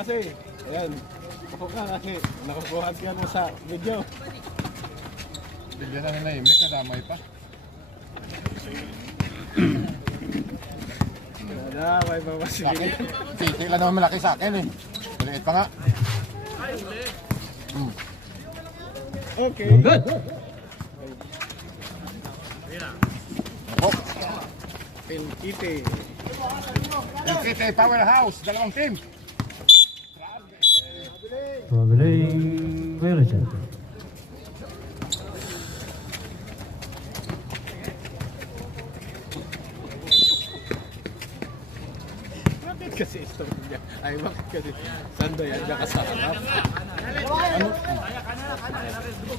kasi. Ayan. Ako ka kasi. Nakakuhat ka mo sa video. Bigyan na nila imik, nadamay pa. Nadamay pa ba si Bakit? Titi lang naman malaki sa akin eh. Maliit pa nga. Okay. Good. Oh, Pilkite. Titi Powerhouse, dalawang team. Traveling violation. Bakit kasi ito niya? Ay, bakit kasi Sandoy ang nakasarap? Ano?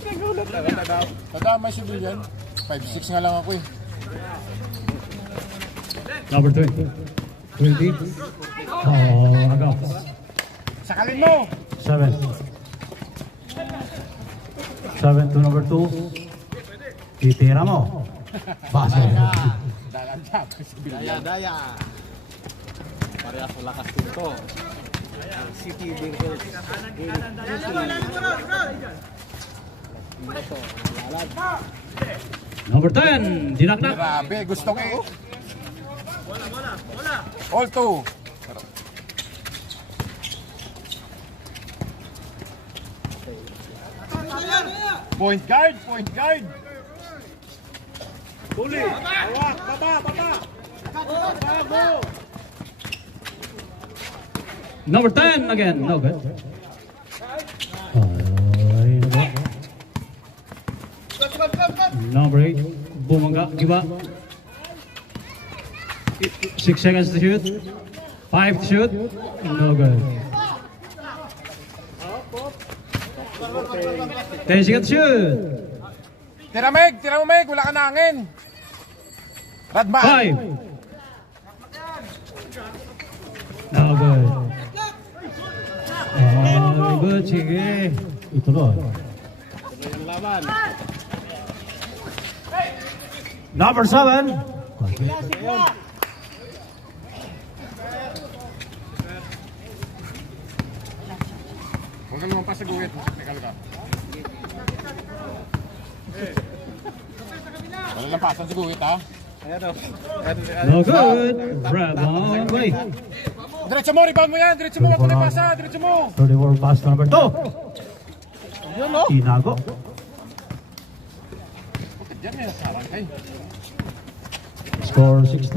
Nagulat na lang. Nadamay si Billion. 5'6 nga lang ako eh. Number 20. 20. Oh, agaw. Sakalin mo! 7. 7 to number 2. Titira mo. Base. Dalag-dag si Billion. Daya. Parehas ang lakas dito. City Bengals. Ito, lalad. Number 10. Dinaknak. Grabe, gusto ko eh. All two. Point guard, point guard. Huli! Hawak! Baba! Bago! Number 10 again. No good. Ay, nako. Number 8. Bumangga. Giba. 6 seconds to shoot. 5 to shoot. No good. 10 seconds to shoot. Tira mo Meg, wala ka na hangin. Radman. 5. No good. Oh, good. Sige. Ituloy. Ito yung laban. Number 7. Huwag ka lumampas sa guhit. Teka ka. Wala lampasan sa guhit ha. Ayan o. No good. Red on. Wait. Diretso mo, rebound mo yan. Diretso mo, huwag ka napasa. Diretso mo. 34 pass to number 2. Yun o. Tinago. Bakit yan may nasarang kay? Score 6-2.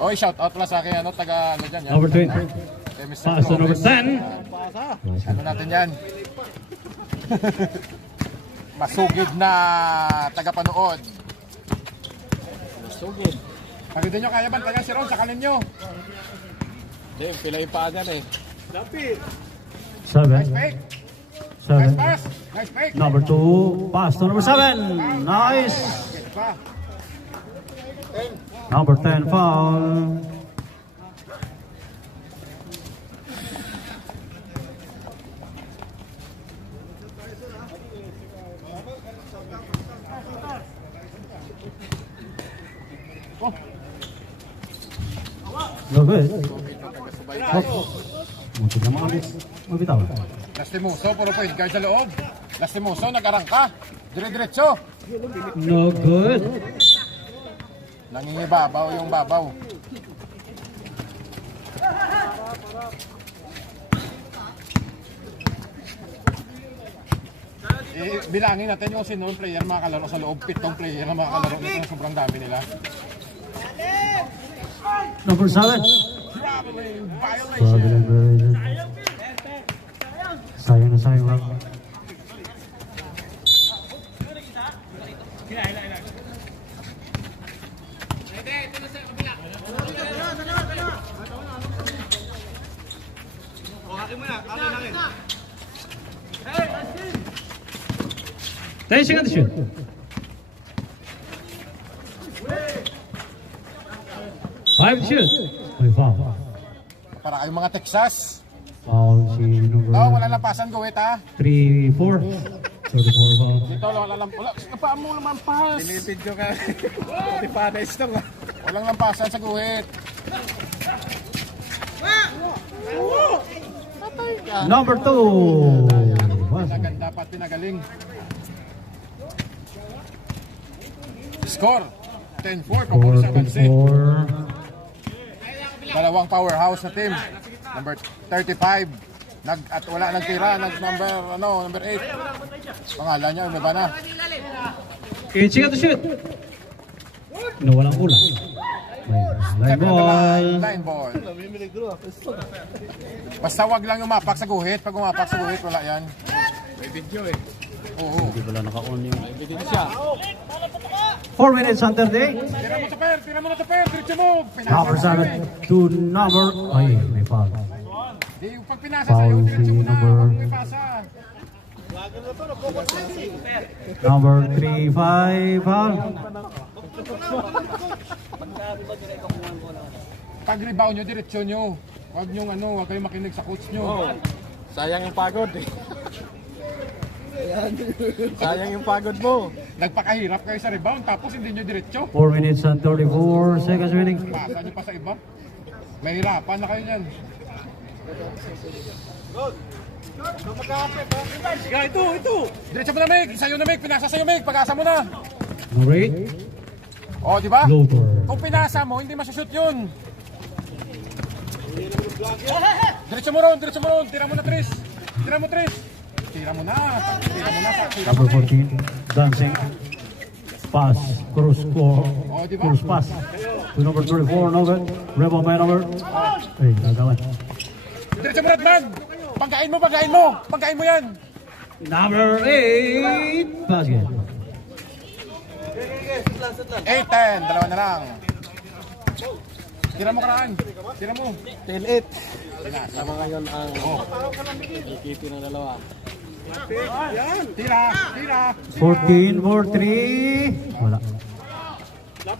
Oy, shout out pala sa akin ano, taga ano dyan. Yan. Number 20. Kay Mr. Pass to number Flores. 10. Pasa. Ano natin yan? Masugid na tagapanood. So good. Pagod nyo kaya ban taga si Ron, sakalin nyo. Hindi, pilay pa agad eh. Lapit. 7. Nice fake. Nice 7. pass. Nice fake. Number 2. Pass to number 7. Nice. Okay, pa. Number 10 foul. No good. Muntik na mabitaw. Lastimoso, puro point guard sa loob. Lastimoso, nag-arangka. Dire-diretso. No good. Nangingibabaw yung babaw. Bilangin natin yung sinong player makakalaro sa loob. 7 player na makakalaro nito. Sobrang dami nila. Number 7. Traveling violation. Sayang na sayang lang. Ten seconds to shoot. 5 to shoot. May foul. Para kayong mga Texas. Foul si number Oh, wala lampasan go ha. 3-4. 34 foul. Dito wala lampas. Wala, paa mo naman pass. Pinipid ko ka. Pati panes ito nga. Walang lampasan sa guhit. Number 2. Talagang dapat pinagaling. Score 10-4 pabor sa Bansi. 4-4. Dalawang powerhouse na team. Number 35. At wala nagtira. Number 8. Pangalan niya, may ba na? Easy to shoot. No, walang kulang. Line ball. Line ball. Basta wag lang umapak sa guhit. Pag umapak sa guhit, wala yan. May video eh. Oo. Hindi pala naka-on yung... May video siya. 4 minutes on 30. Tira mo sa pair. Tira mo na sa pair. Diretso mo. Number 7 to number... Ay, may foul. Di, pag pinasa sa'yo, Foul diretso si mo na. number- Huwag mo ipasa. Number 3-5 foul. Pag rebound nyo, diretso nyo. Huwag nyo huwag kayong makinig sa coach nyo. Oh, sayang yung pagod eh. Sayang yung pagod mo. Nagpakahirap kayo sa rebound, tapos hindi nyo diretso. 4 minutes and 34 seconds remaining. Pasa nyo pa sa iba. Mahirapan na kayo dyan. Ito. Diretso mo na, Meg. Sa'yo na, Meg. Pinasa sa'yo, Meg. Pag-asa mo na. Number 8. O, di ba? Lower. Kung pinasa mo, hindi masushoot yun. Diretso mo ron. Tira mo na, Tris. Tira mo na. Tira mo na. Number 14. Dancing. Pass. Cross score. O, di ba? Cross pass. To number 34. Number. Rebel man number. Ay, nagawa. Diretso mo, Redman. Pagkain mo yan. Number 8. Basket. 8-10. Dalawa na lang. Tira mo, Karaan. Tira mo. 10-8. Tama ngayon ang ikiti ng dalawa. Tira. 14 for 3. Wala.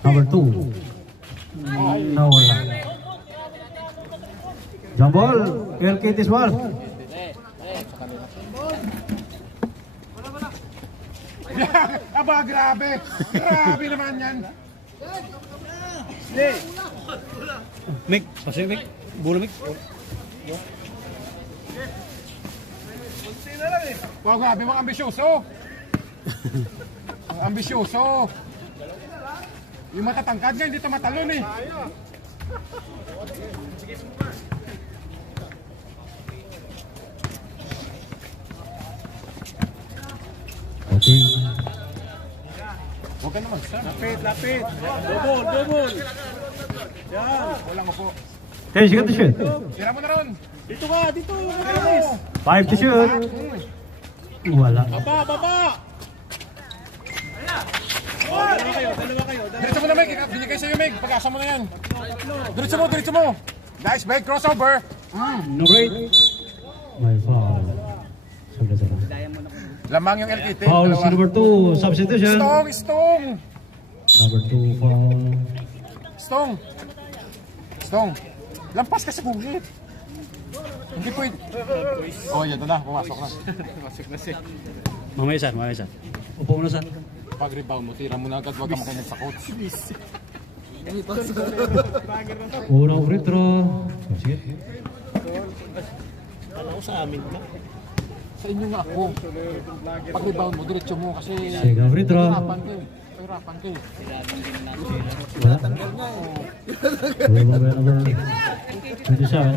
Number 2. No, wala. Jump ball. LK Tiswal. Aba, grabe. Grabe naman yan. Mick. Pasok Mick. Bola Mick. Wow, grabe mga ambisyoso. Ang ambisyoso. Yung matatangkad nga, hindi ito matalon eh. Okay. Huwag ka naman, sir. Lapit. Double. Yan. Walang upo. 10 seconds to shoot. Tira mo na ron. Dito ka. Tira mo. 5 to shoot. Wala. Baba. Dalawa kayo. Diretso mo na, Meg. Binigay sa'yo, Meg. Pag-asa mo na yan. Diretso mo. Guys, Meg, crossover. Number 8. May foul. Sabi. Lamang yung LKT. Foul si number 2. Substitution. Stong. Number 2 foul. Stong. Lampas ka sa guhit. Hindi pwede. Oh, yan na. Pumasok na. Masok na siya. Mamaya sir. Upo mo na sir. Pag rebound mo, tira mo na agad. Huwag ka makinig sa coach. Unang free throw. Sige. Sa amin ka. Sa inyo nga ako. Pag rebound mo, diretso mo kasi Second free throw. pahirapan ka eh. Wala. Number 27.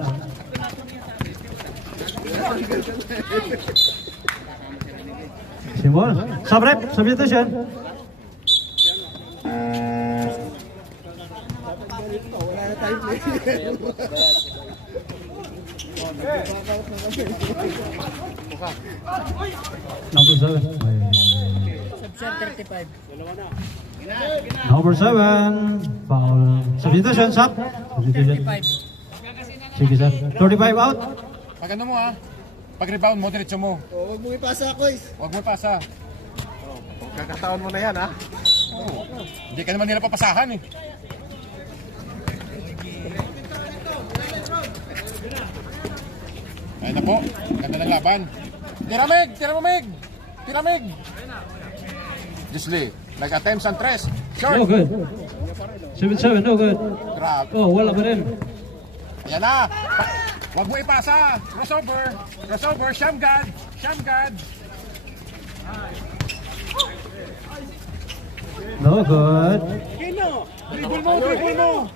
Symbol. Sabrep. Substitution. Number 7. Number 7. Foul. Substitution. Substitution. Sige sir. 35 out. Pag ano mo ha, pag rebound mo, diretso mo. Huwag mo ipasa ako eh. Huwag mo pasa. Kakataon mo na yan ha. Oo. Hindi ka naman nila papasahan eh. Ayun na po, ganda ng laban. Tira Meg! Gisli, nag-attempt ang tres. Oh, Short! good. 7-7, no good. Grabe. Oh, wala pa rin. Yan na. Huwag mo ipasa. Crossover. Crossover. Shamgad. Shamgad. No good. Dribble mo. Dribble mo.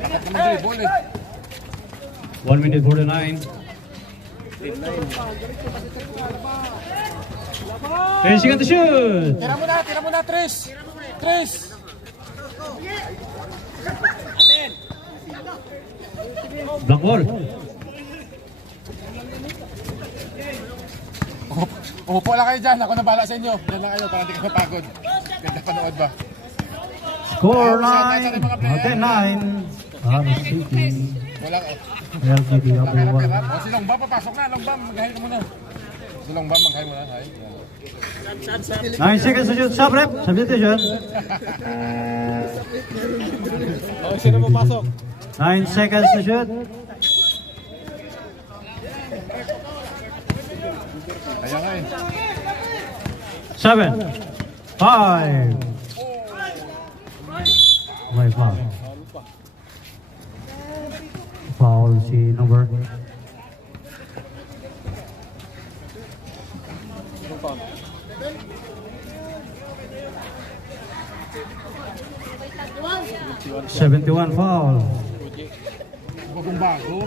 Dapat naman dribble eh. 1 minute 49. 10 seconds to shoot. Tira mo na, Tris. Tris. Black ball. Upo lang kayo dyan. Ako na bala sa inyo. Yan lang kayo para hindi kayo mapagod. Ganda panood ba? Score 9. 10-9. RCT. Walang LGD everyone. O si Longbam, papasok na. Longbam, mag-hi ka muna. Si Longbam, mag-hi muna. Hi. 9 seconds to shoot. Stop rep. Substitution. Oh, sino mo pasok? 9 seconds to shoot. Ayan nga eh. 7, 5. May foul. Foul si number. $71 foul. Bagong bago.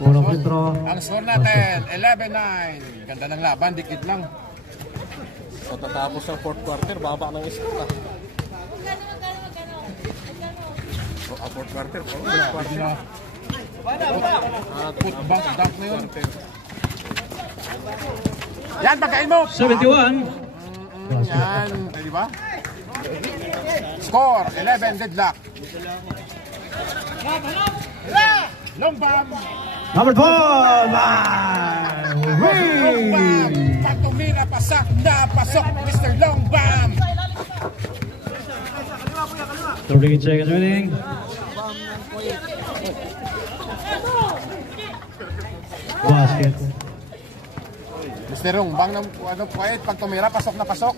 Unang free throw. Ang score natin, 11-9. Ganda ng laban, dikit lang. So, tatapos ang fourth quarter, baba ng score. Fourth quarter, fourth quarter. Put back, dunk na yun. Yan, pagkain mo! 71. Yan, di ba? Score, 11, deadlock. Longbam! Number 4. Longbam! Pag tumira, pasak na pasok, Mr. Longbam! 38 seconds remaining. Basket. Mr. Longbam, ano po eh, pag tumira, pasok na pasok.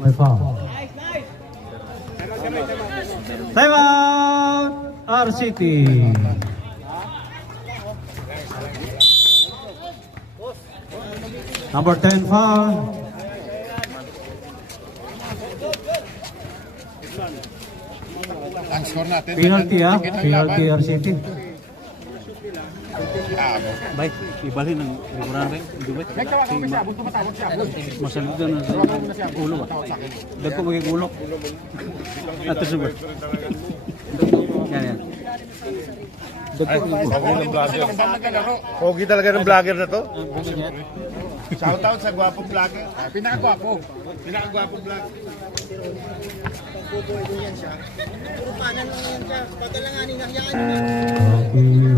May foul. Time out. RCT. Number 10 foul. Ang score natin. Penalty ah. dikit ng Penalty laban. RCT. Bay, ibalhin ng likuran rin. Duwit. Nagtawagan ko siya, bunto matawag siya. Masalud na sa Tawagan mo na siya, ulo ba? matawag sa akin. Dagko maging ulo. At ito ba? Yan, yan. Mr. Longbam naglalaro. Pogi talaga ng vlogger na to. Shoutout sa gwapong vlogger. Pinakagwapo. Pinakagwapong vlog. Okay,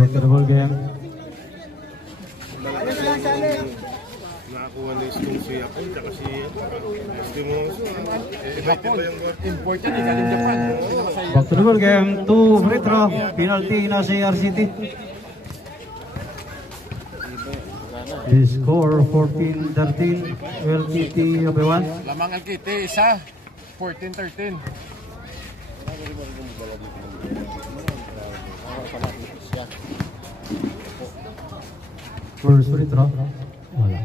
back to the ball game. Nakakuha ni Stone si Apple, tsaka si Estimoso. Hapon, important eh, galing Japan. Back to the ball game. 2 free throw. Penalty na si RCT. The score 14-13. LTT everyone. Lamang ang kiti, isa. 14-13. First free throw. Wala.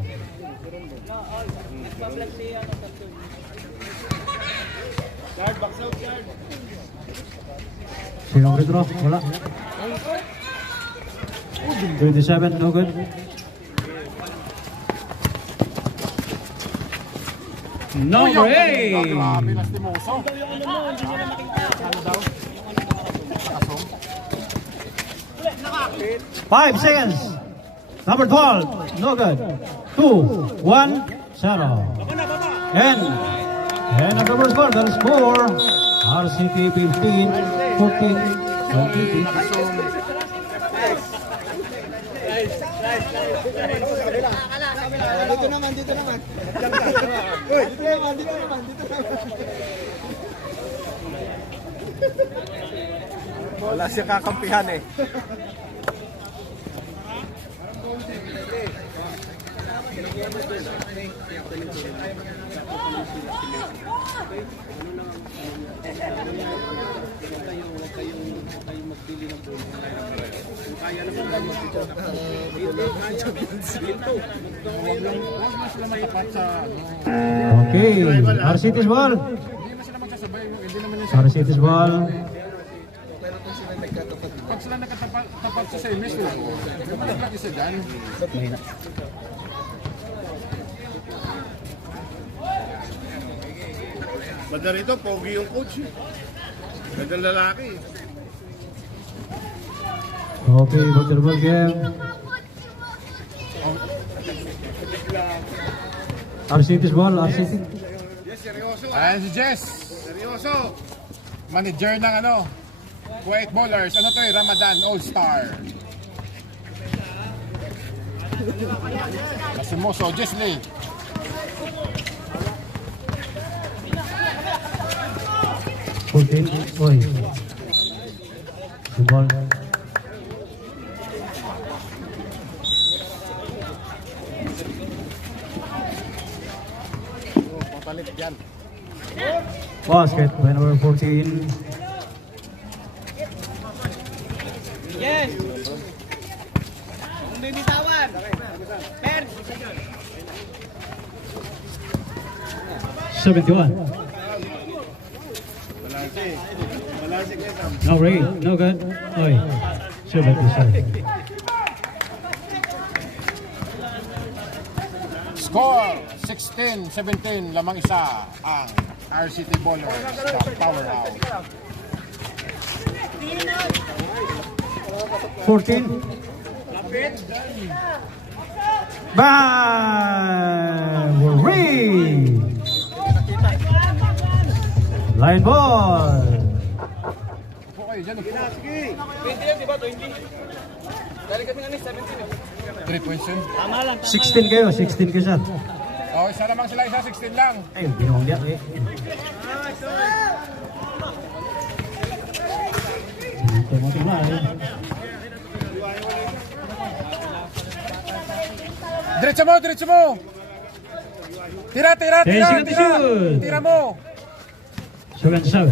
Sinong free throw? Wala. 27, no good. Number 8. Grabe na Estimoso. Ano daw? 5 seconds. Number 12, no good. 2, 1, 0. And of the first quarter, score RCT 15, 14, LTT. Dito naman. Dito naman. Wala siya kakampihan eh. Huwag na sila matapat sa ano. Okay, RCT's ball. Hindi na sila magsasabay. Hindi naman yung RCT's ball. pag sila nakatapat sa semis, gumalik lang isa dyan. Banda rito, pogi yung coach. Gandang lalaki. Okay, basketball game. RCT's ball, RCT. Yes, seryoso. Ayan si Jess. Seryoso. Manager ng ano, Kuwait Bowlers. Ano to eh, Ramadan All-Star. Masimoso, Jess Lee. Oy. The ball. Papalit yan. Basket by number 14. Yes! Kung may bitawan! Per! 71. No rain, no good. Oy. 77. Score 16-17, lamang isa ang RCT Bowlers, the powerhouse. 14. Ring. Line ball. Upo kayo dyan, upo. 20 yan, di ba? 20. Dali kami nga ni 17 eh. 3 points yun. Tama lang. 16 kayo, 16 kayo sir. Oh, isa lamang sila, isa 16 lang. Ay, ginawang diya eh. Tingnan na eh. Diretso mo, diretso mo. Tira, tira, tira, Ten seconds to tira. shoot. Tira mo. 77.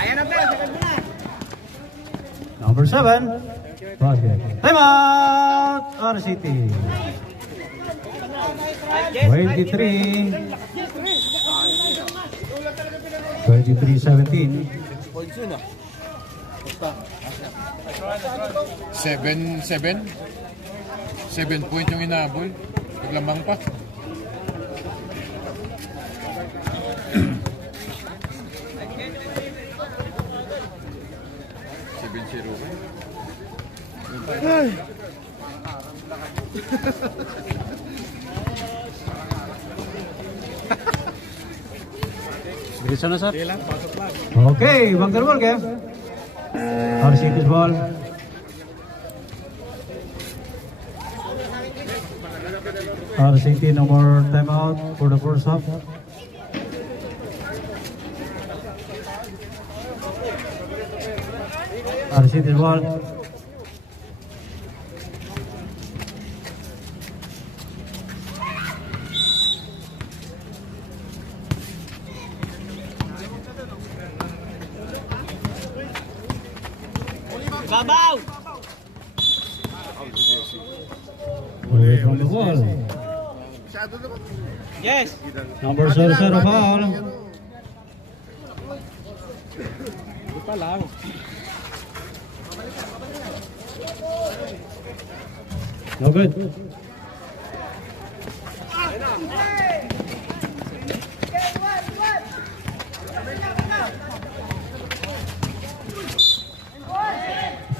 Ayan na, Per. Sagad mo na. Number 7. Basket. Time out! RCT. 23. 23-17. 7 point yung inabol. Naglamang pa. Diretso na sir. Okay, Bangkar ball game. RCT's ball. RCT no more timeout for the first half. RCT's ball. Babaw! Away from the ball. Yes! Number 0 foul. No good.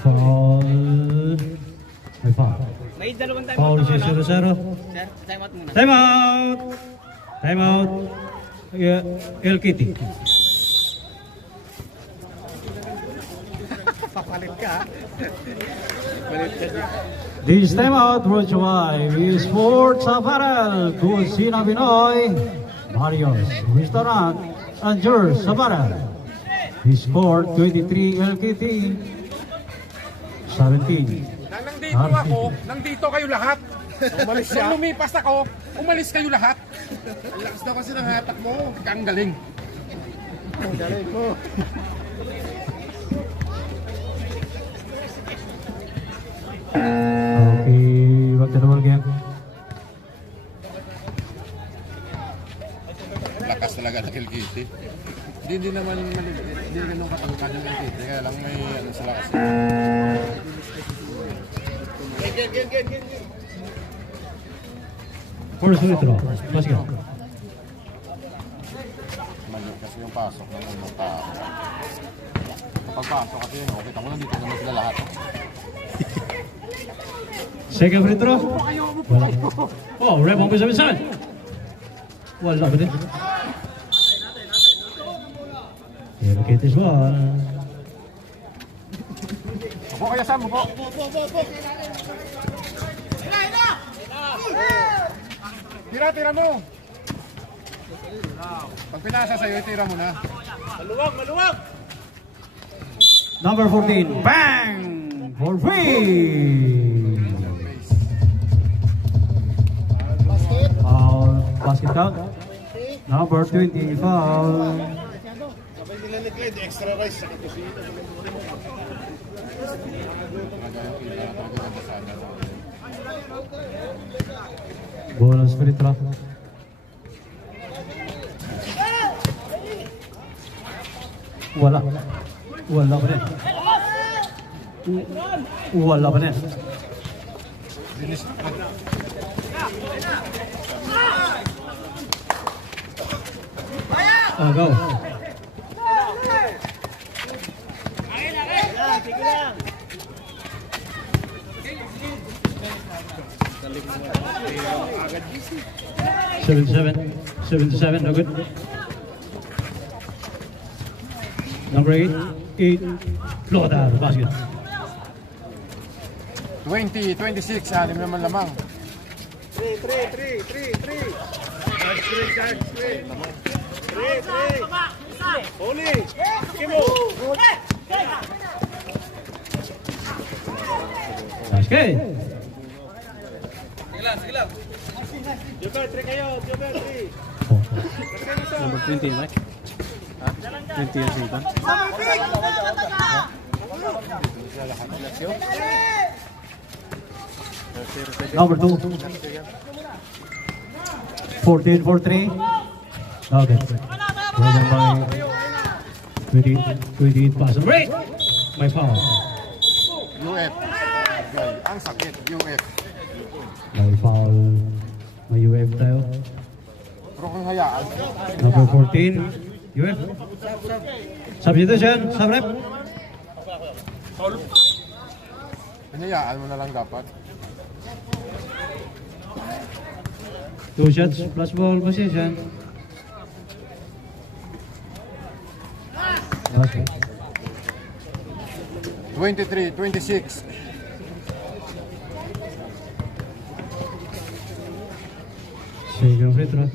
Foul. May foul. May dalawang time Foul out si na, ano? 0-0. Sir, time out muna. Time out. Time out. Yeah, LKT. Papalit ka. This time out brought to you by Sports Apparel, Kusina Binoy, Mario's Restaurant, and Jers Apparel. He scored 23 LKT, 17 Nandito kayo lahat. Umalis siya. Nung lumipas ako, umalis kayo lahat. Relax daw kasi ng hatak mo. Ang galing. Ang galing mo. Okay, back to the ball game. Lakas talaga ng Kitty. Hindi naman hindi ganun katangkad yung Kitty. Kaya lang may ano sila kasi. First free throw. Basket. Mali kasi yung pasok ng unang tao. Kapag pasok kasi yun, okay, tamo nandito naman sila lahat. Second free throw. Wala. Oh, rebound ko sa minsan. Wala ba din? Look at this one. Upo kayo, Sam, upo. Tira mo. Pag pinasa sa'yo, tira mo na. Maluwag! Number 14. Bang! For free! Foul. Basket count. Number 20. Foul. Sabay nila ni Clyde, extra rice sa kusina. Bonus free throw. Wala. Wala pa rin. Wala pa rin. Go. Seven to seven, no good. Number 8, Florida, basket. 20, 26, anim naman lamang. 3. Oli! Kimo! Basket. Sige lang. Jobel, 3 kayo! Jobel, 3! Number 20, Mike. 20 years old, huh? Number 2. 14 for 3. Okay. Proven by 28 pass. Break! My foul. UF. Ang sakit, UF. May foul. May UF tayo. Pero kung hayaan, Number 14. UF. Substitution. Subrep. hinayaan mo na lang dapat. 2 shots plus ball position. Basket. 23, 26. Second free throw.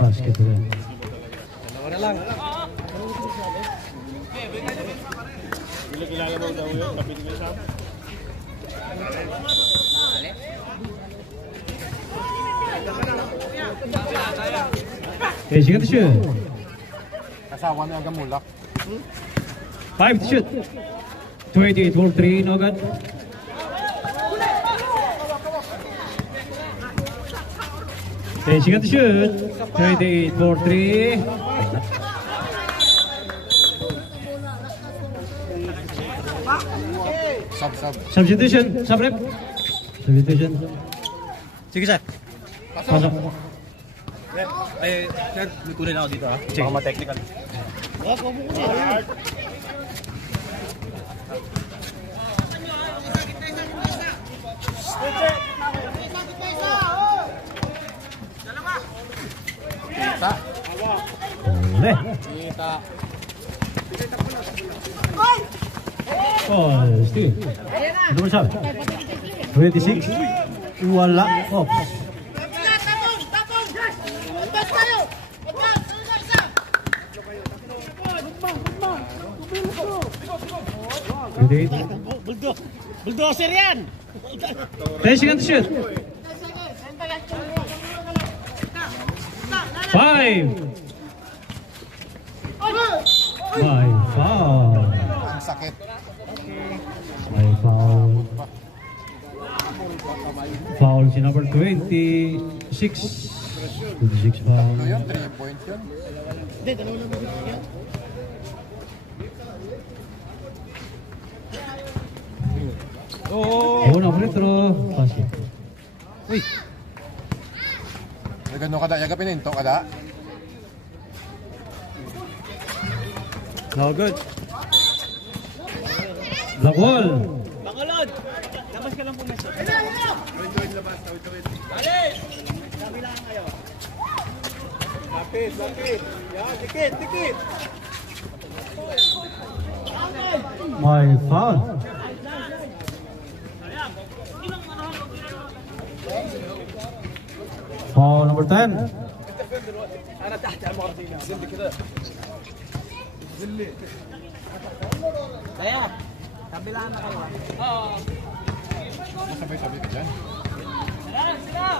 Basket rin. Kilala mo daw yun, kapit mo sa Okay, second to shoot. Kasawa na ang gamulak. 5 to shoot. 28 for 3, no good. Okay, second to shoot. 28 for 3. Sub. Substitution. Subrep. Substitution. Sige, sir. Pasok. Ay, sir, may kunin ako dito, ha? Baka ma-technical. Kita. Ole. Oh, Steve. Ano mo sabi? 26. Wala. Oh. 28. Bulldozer yan! 10 seconds to shoot. 5. May foul. Ang sakit. May foul. Foul si number 26. 26 foul. Ano yun? 3-point yun? Una free throw. Basket. May gano'n kada, yaga pininto kada. No good. Black wall. Bakalod! Labas ka lang po, Messi. Lapit, lapit. Yan, dikit, dikit. May foul. Foul number 10. أنا تحت على المغربية زند كده زلي Kaya, kabilaan na kayo. Oo. Masabay-sabay ka dyan. Sila!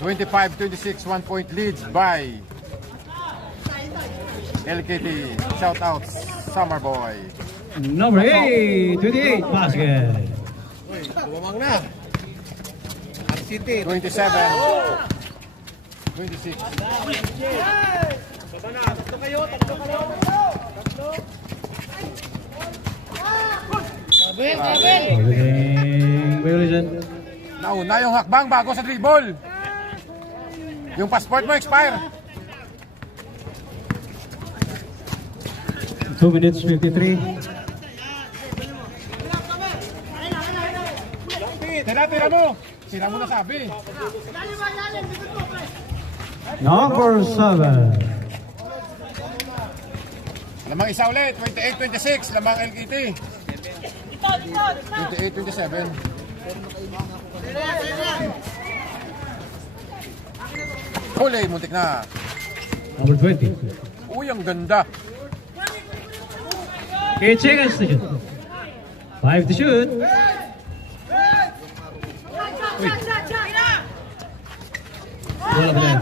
25-26, 1 point lead by LKT. Shout out, Summer Boy. Number 8, 28, basket. Uy, tumamang na. Ang City. 27, 26. Baba na, tatlo kayo, tatlo kayo. Tatlo. Magaling violation. Nauna yung hakbang bago sa dribble. Yung passport mo expire. 2 minutes 53. Tira mo. Sira mo na sabi. Number 7. Lamang isa ulit. 28-26. Lamang LKT. 28-27. Huli, muntik na. Number 20. Uy, ang ganda. 8 seconds to shoot. 5 to shoot. Wala pa yan.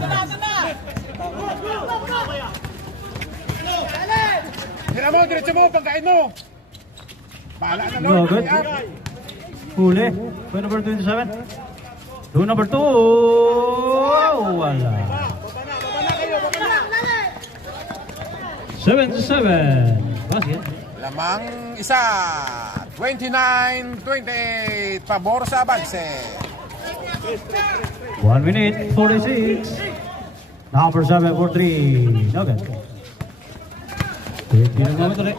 Tira mo, diretso mo, pagkain mo. Bahala na No Lord. good. Hurry up. Huli. Point number 27. Do number 2. Wala. 7 to 7. Basket. Lamang isa. 29-28. Pabor sa Banse. 1 minute 46. Number 7 for 3. No good. 20 na naman ulit.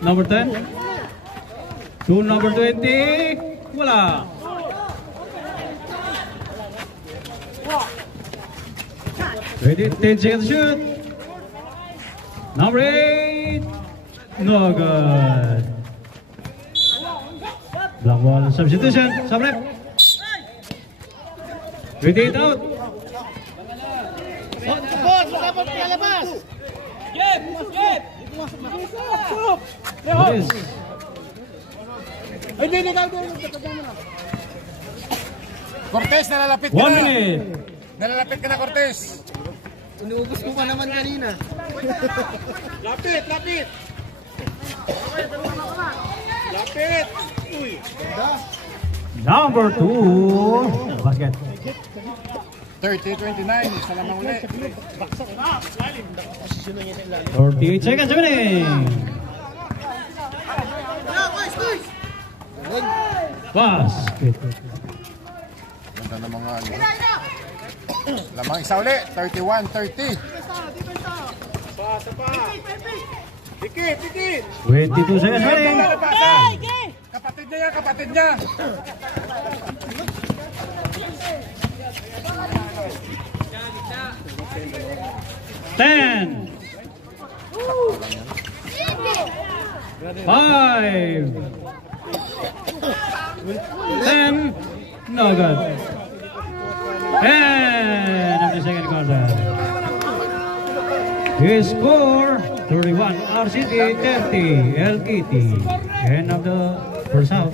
Number 10. To number 20. Wala. 10 seconds to shoot. Number 8. No good. Black ball substitution. Sabrep. 28 out. Jeb! Jeb! Yes. Cortez, nalalapit ka 1 na. minute. Nalalapit ka na, Cortez. Inuubos mo pa naman kanina. Lapit, lapit. Lapit. Uy. Number 2. Basket. 30-29. Isa lamang ulit. 48 seconds remaining. Basket. Ganda ng mga ano. Lamang isa ulit. 31-30. Pasa pa. Dikit, dikit. 22 seconds remaining. Lalabasan. Kapatid niya yan, kapatid niya. Ten. 5, 10, no good. And of the second quarter. His score 31 RCT 30 LKT. End of the first half.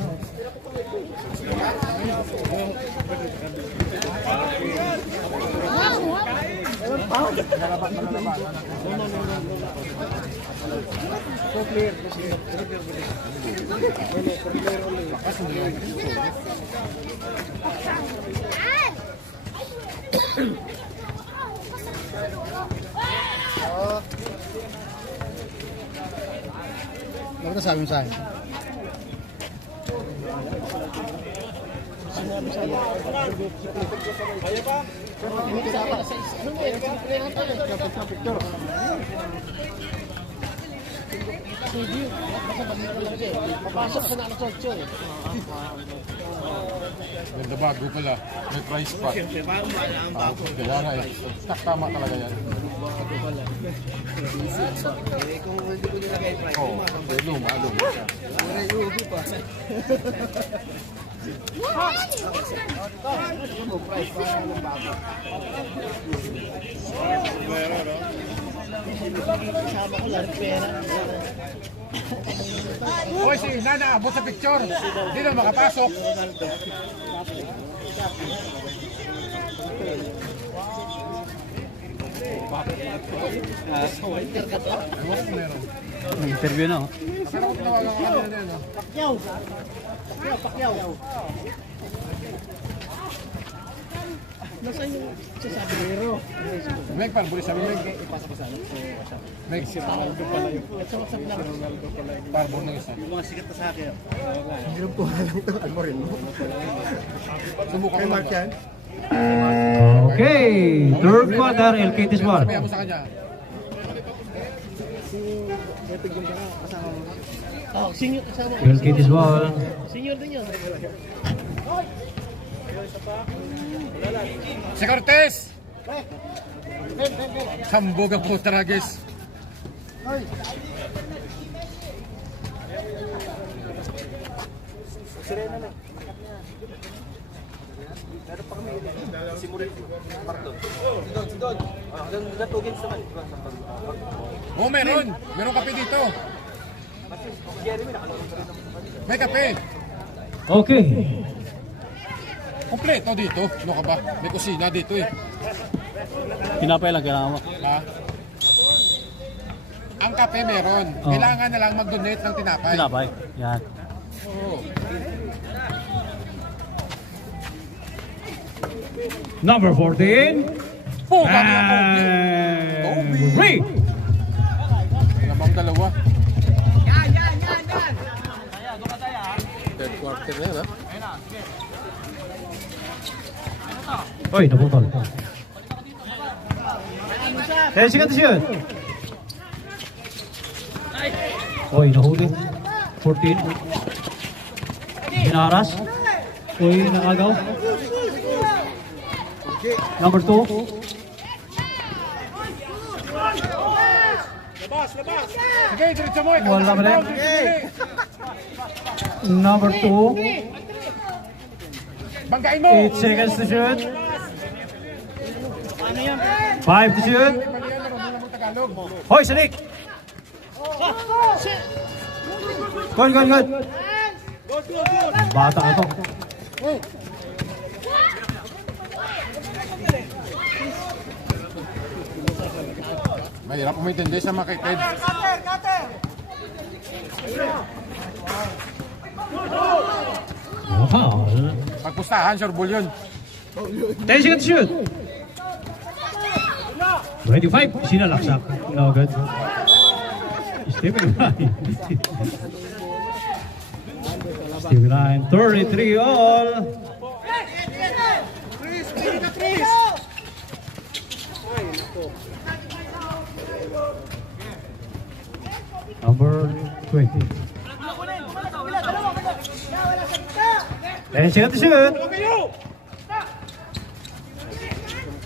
Ano ka sabi mo sa akin? Ganda bago pala. May price pa. Kaya nga eh. Tama talaga yan. Oo. Luma. Hoy, si Nana, abot sa picture. Hindi na makapasok. May interview na. Akala ko tawagan ka na din. Pakyaw. Nasaan yung sasabi ni Hero? Meg, parang buli sabi Meg. Ipasa ko sa ano? Meg, Si Ronaldo pala yun. At sa WhatsApp namin. Ronaldo pala yun. parang ng isa. Yung mga sikat na sa akin. Hero po lang ito. Ano rin mo? Subukan Kay mo Mark lang. yan? Okay, third quarter LKT's ball. Sabihan mo sa kanya. Si Beto Gil ka kasama mo. Oh, senior kasama mo. LKT's ball. Senior din yun. Si Cortez! Sambog ang puta ragis. Oh, meron! Meron kape dito. May kape. Okay. Kompleto dito. Ano ka ba? May kusina dito eh. Kinapay lang kailangan mo. Ha? Ang kape meron. Oh. Kailangan na lang mag-donate ng tinapay. Kinapay. Yan. Oo. Number 14. Oh, bago ang Kobe. And Ray. Namang dalawa. Third quarter na yun, ha? Oy, naputol. 10 seconds to shoot. Oy, nahuli. 14. Hinaras. Oy, nakagaw. Number 2. Sige, diretso mo. Wala ba rin? Number 2. Banggain mo. 8 seconds to shoot. 5 to shoot. Mali yan, marunong namang Tagalog. Hoy, Salik! Good. Bata ito. Mahirap umintindi sa mga kay-Ted. Wow. Pagpustahan, sureball yun. 10 seconds to shoot. 25. Sinalaksak. No good. Stephen Ryan. Stephen Ryan. 33 all. Number 20. 10 seconds to shoot.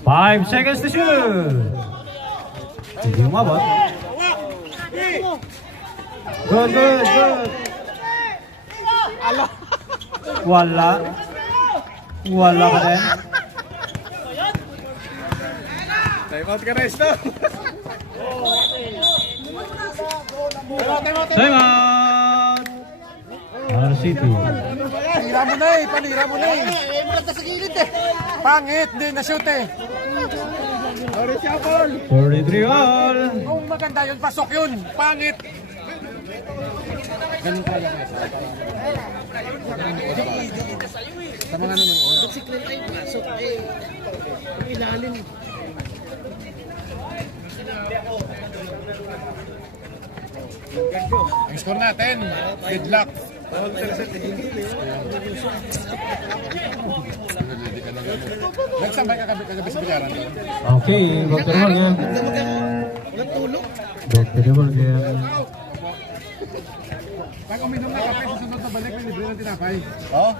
5 seconds to shoot. Hindi umabot. Good, good, good. Wala. Wala ka din. Time out ka na, Esto. Time out. RCT. Panira mo na eh, panira mo na eh. Maganda sa gilid eh. Pangit, hindi na-shoot eh. 43 all. Kung maganda yun, pasok yun. Pangit. Ganun ka lang eh. Sa mga nanonood. Ang score natin, deadlock. Nagsambay ka kagabi sa bilaran. Okay, back to the ball game. Back to the ball game. Pag uminom na kape, susunod na balik, may libre ng tinapay. Oo?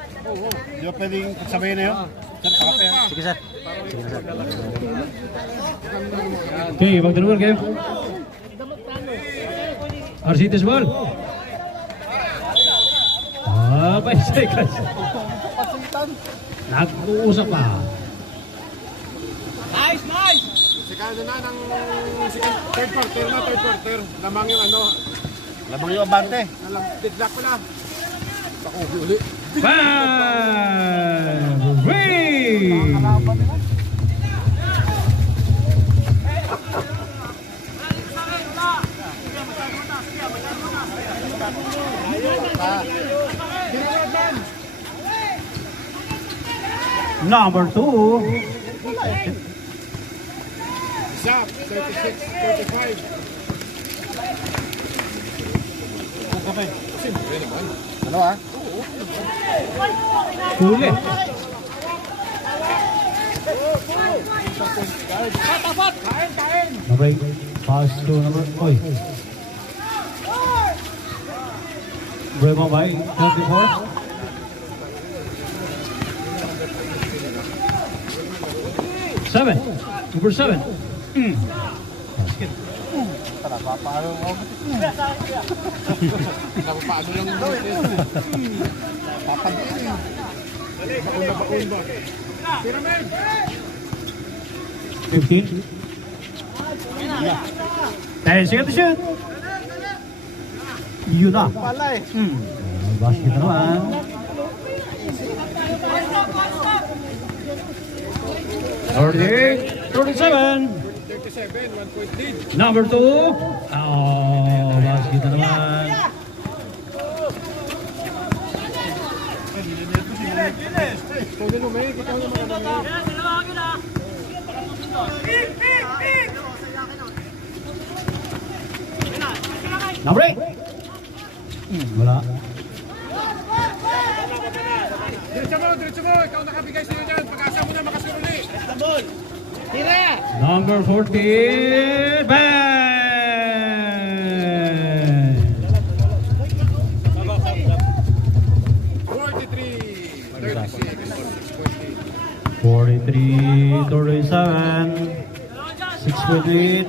Di ba pwedeng sabayin na yun? Sir, kape yan. Sige sir. Okay, back to the ball game. RCT's ball. 5 seconds. Nag-uusap pa. Nice, nice! Sikado na ng third quarter. Lamang yung ano, Labang yung abante. deadlock ko na. Ako, huli. 5, 3. Number 2. Zap, 36-45. Ano ah? Huli. Okay, pass to number. Oy. Bravo by 34. Seven. Number 7. Napapaano lang yung papagiin. Baon ba? Pyramid! 15. 10 seconds to shoot. Yun na. Basket na naman. Thirty-eight, 37. 37, 1 point lead. Number 2. Oh, basket na naman. Tuloy mo, may kita mo naman ano. Number 8. Wala. Diretso mo! Ikaw nakabigay sa'yo dyan. Pag-asa mo na makasuruli. Number 14. Bang! 43, 37, 6.8.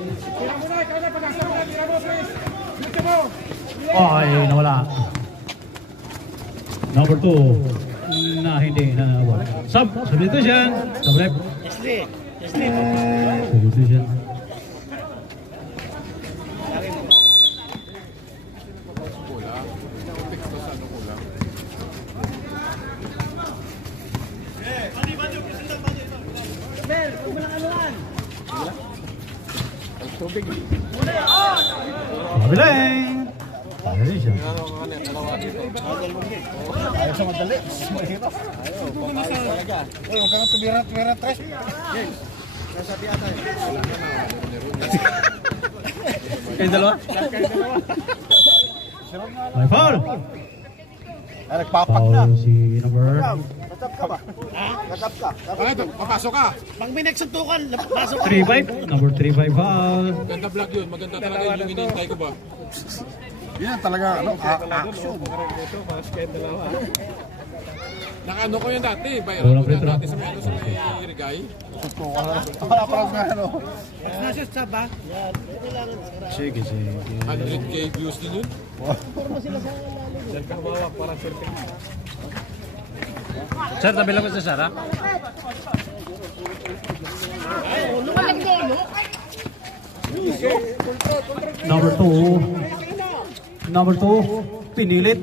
Ay, nawala. Number 2 na hindi na wala. Substitution. Sabrep. Substitution. Kabilang. Substitution. Ayaw sa madali. Mahirap. Uy, huwag ka na tumira tres. Kayo dalawa? Ay, foul. Ay, nagpapak na. Foul si number. Katap ka ba? Katap ka. Papasok ka. 3-5. Number 3-5 foul. Ganda vlog yun. Maganda talaga yung hinihintay ko ba? Yan talaga, ano, action. Nakano ko yan dati. Bayaran Walang ko free yan throw. dati sa may Irigay. Wala pa lang nga ano. Sige, sige. 100k views din yun. Sir, tabi lang ko sa Sara. Number 2, pinilit,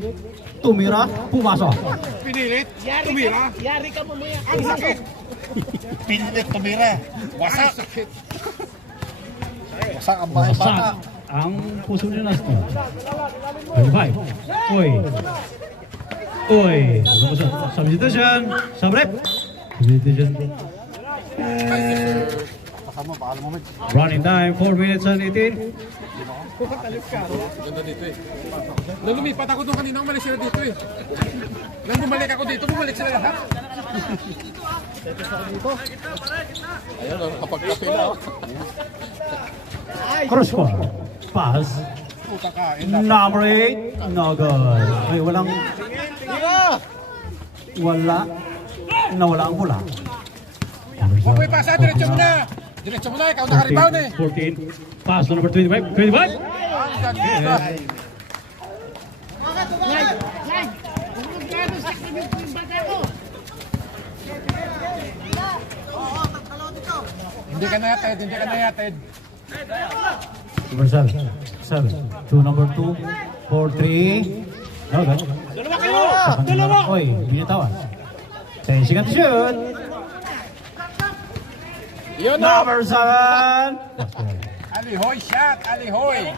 tumira, pumasok. Pinilit, tumira. Pinilit tumira. Wasak. Sakit. Wasak ang bahay bata. Wasak ang puso ni Nasto. 25. Uy. Uy. Substitution. Sabrep. Substitution. Baka mo, baka lumamig. Running time, 4 minutes and 18. Ganda dito eh. Nung lumipat ako doon kanina, umalis sila dito eh. Nung bumalik ako dito, bumalik sila lahat. Ayun, kapag-kape na ako. Cross court. Pass. Puta ka, Number 8. No good. Ay, walang... Nawala ang bola. Uy, pasa, diretso mo na. Diretso mo na, ikaw naka-rebound eh. 14. Pass to number 25. 25. Hindi ka nayatid, hindi ka nayatid. Number 7. To number 2. 4-3. No good. Dalawa! Oy, binitawan. 10 seconds to shoot. Yun na! Number 7. Alihoy shot, Alihoy.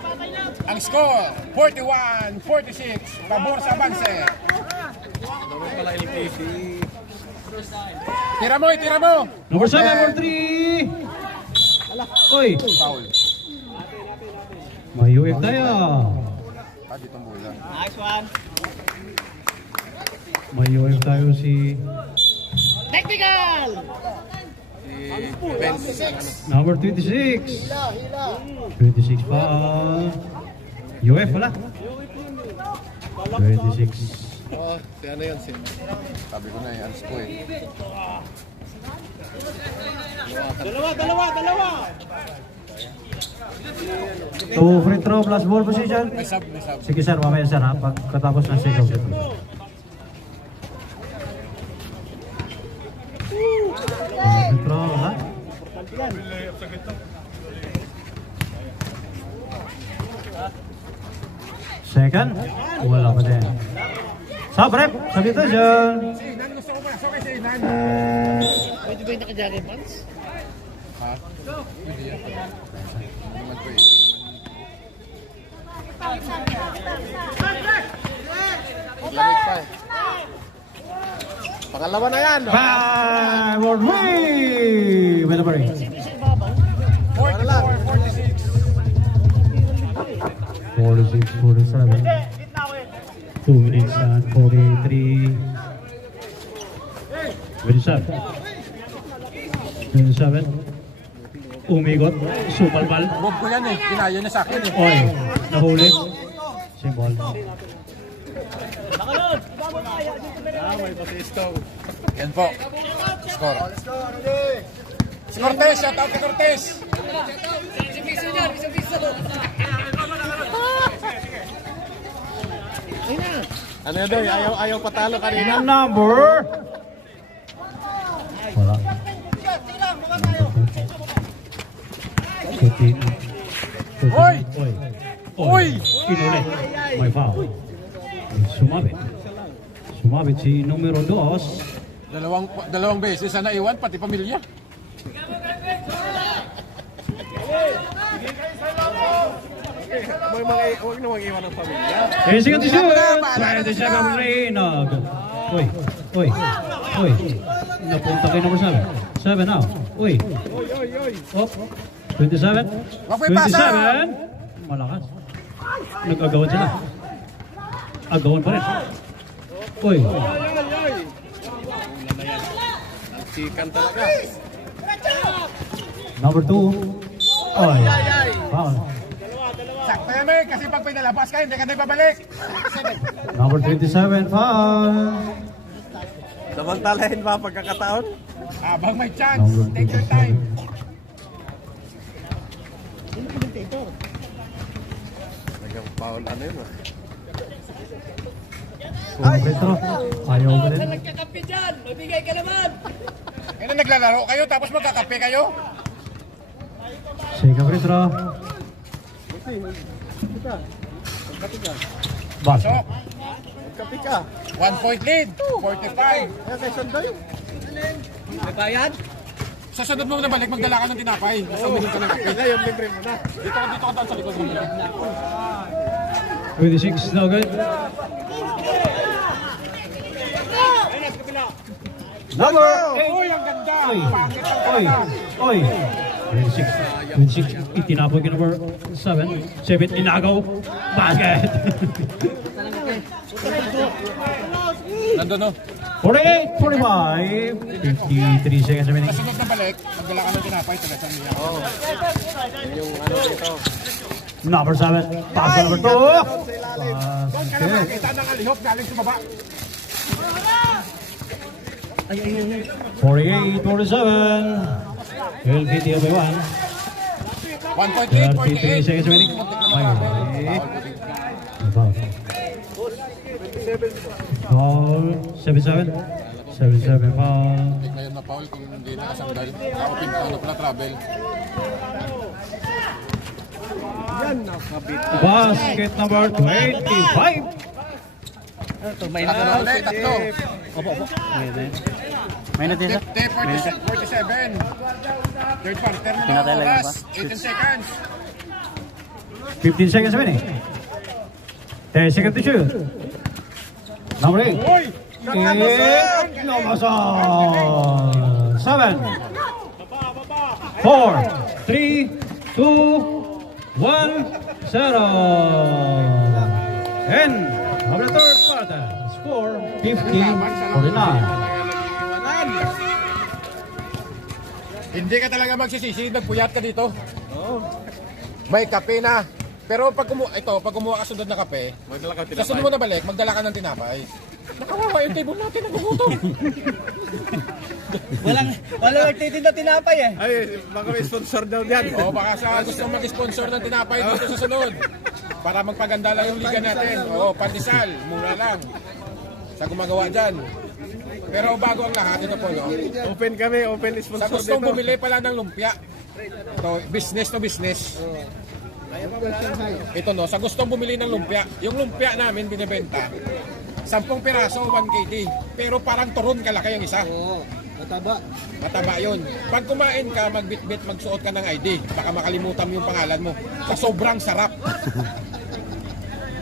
Ang score, 41-46. Pabor sa Banse. Tira mo, tira mo. Number 7 for 3. Oy, Foul. may UF tayo. Ditong bola. May UF tayo si number 26. 26 pa. UF wala. 26. Oh, si ano yun, si... Sabi ko na, ang score eh. Two free throw plus ball position. May sub. Sige sir, mamaya sir ha, pagkatapos ng second free throw. Free throw ha? Second, wala pa din. Sabrep, substitution. Si Inan, gusto ko masok kay si Inan. Pwede ba yung naka-jogging pants? Ha? Hindi yan. Hindi naman ko eh. Lamig pa eh. Pangalawa na yan. 5 or 3. With a break. 44-46. 46, 47. 2 minutes and 43. 27. 27. Umigot. Supalpal. Bob ko yan eh. Kinaya niya sa akin eh. Oy. Nahuli. Symbol. Yan po. Score. Si Cortez, shout out kay Cortez. Ano yun doon? Ayaw patalo kanina. Number. Wala. 14. Oy! Oy. Oy! Inulit. May foul. Sumabit. Sumabit si numero 2. Dalawang beses na naiwan, pati pamilya. Huwag na mag-iwan ng pamilya. Second to shoot. 27 Reynag. Uy. Uy. Uy. Napunta kay number 7. 7 now. Uy. Op. 27. 27. Malakas. Nag-agawan sila. Agawan pa rin. Uy. Sikan talaga. Number 2. Oy. Foul. Sakto yan eh, kasi pag pinalabas ka, hindi ka na ibabalik. Number 27. Foul. Samantalahin ba pagkakataon? Abang may chance. Take your time. Nag-foul ano yun? Petro, ayaw mo rin. Nagkakapi dyan! Mabigay ka naman! Kailan naglalaro kayo tapos magkakape kayo? Sega Petro. Basket. Sok. Kapi ka. 1 point lead. 45. May bayad? Sa sunod mo na balik, magdala ka ng tinapay. Basta uminom ka ng kape. Ngayon, libre mo na. Dito ka doon sa likod mo. 26, no good. Number 8. Uy, ang ganda. Oy, Pangit ang oy, ganda. oy. 26, itinapon ka number 7. 7, inagaw. Basket. Nandun no. 48, 45. 53 seconds remaining. Sa sunod na balik, magdala ka ng tinapay. Talasan niya. Yung ano dito. Number 7, pass to number 2. Doon ka na Basket. makita ng alihok galing sa baba. 48, 47. Will beat the other one. 1 point lead, 33 48. seconds remaining. Foul. 7-7. 7-7 foul. Ngayon na Paul kung hindi nakasandal. Kaupin ka ano pala travel. Basket number 25. May Tatlo na ulit, tatlo. May natin sa? 47. Third quarter na mga oras. 18 seconds. 15 seconds remaining. 10 seconds to shoot. Number 8. Uy! Namasan. 7, 4, 3, 2, 1, 0. And of the third quarter, score 50-49. Hindi ka talaga magsisisi, nagpuyat ka dito. May kape na. Pero pag kumuha ka sunod na kape, Magdala ka sa sunod mo na balik, magdala ka ng tinapay. Nakawawa yung table natin, nagugutom. Walang nagtitinda tinapay eh. Ay, baka may sponsor daw dyan. O baka sa gusto mag-sponsor ng tinapay dito sa sunod. Para magpaganda lang yung liga natin. O, pandesal, mura lang. Sa gumagawa dyan. Pero bago ang lahat, ito po, no? Open kami, open Sa sponsor gustong dito. bumili pala ng lumpia. Ito, business to business. Ito no, sa gustong bumili ng lumpia, yung lumpia namin binibenta, 10 piraso, 1 KD. Pero parang turon kalaki ang isa. Mataba. Mataba yun. Pag kumain ka, magbitbit, magsuot ka ng ID. Baka makalimutan mo yung pangalan mo. Sa sobrang sarap.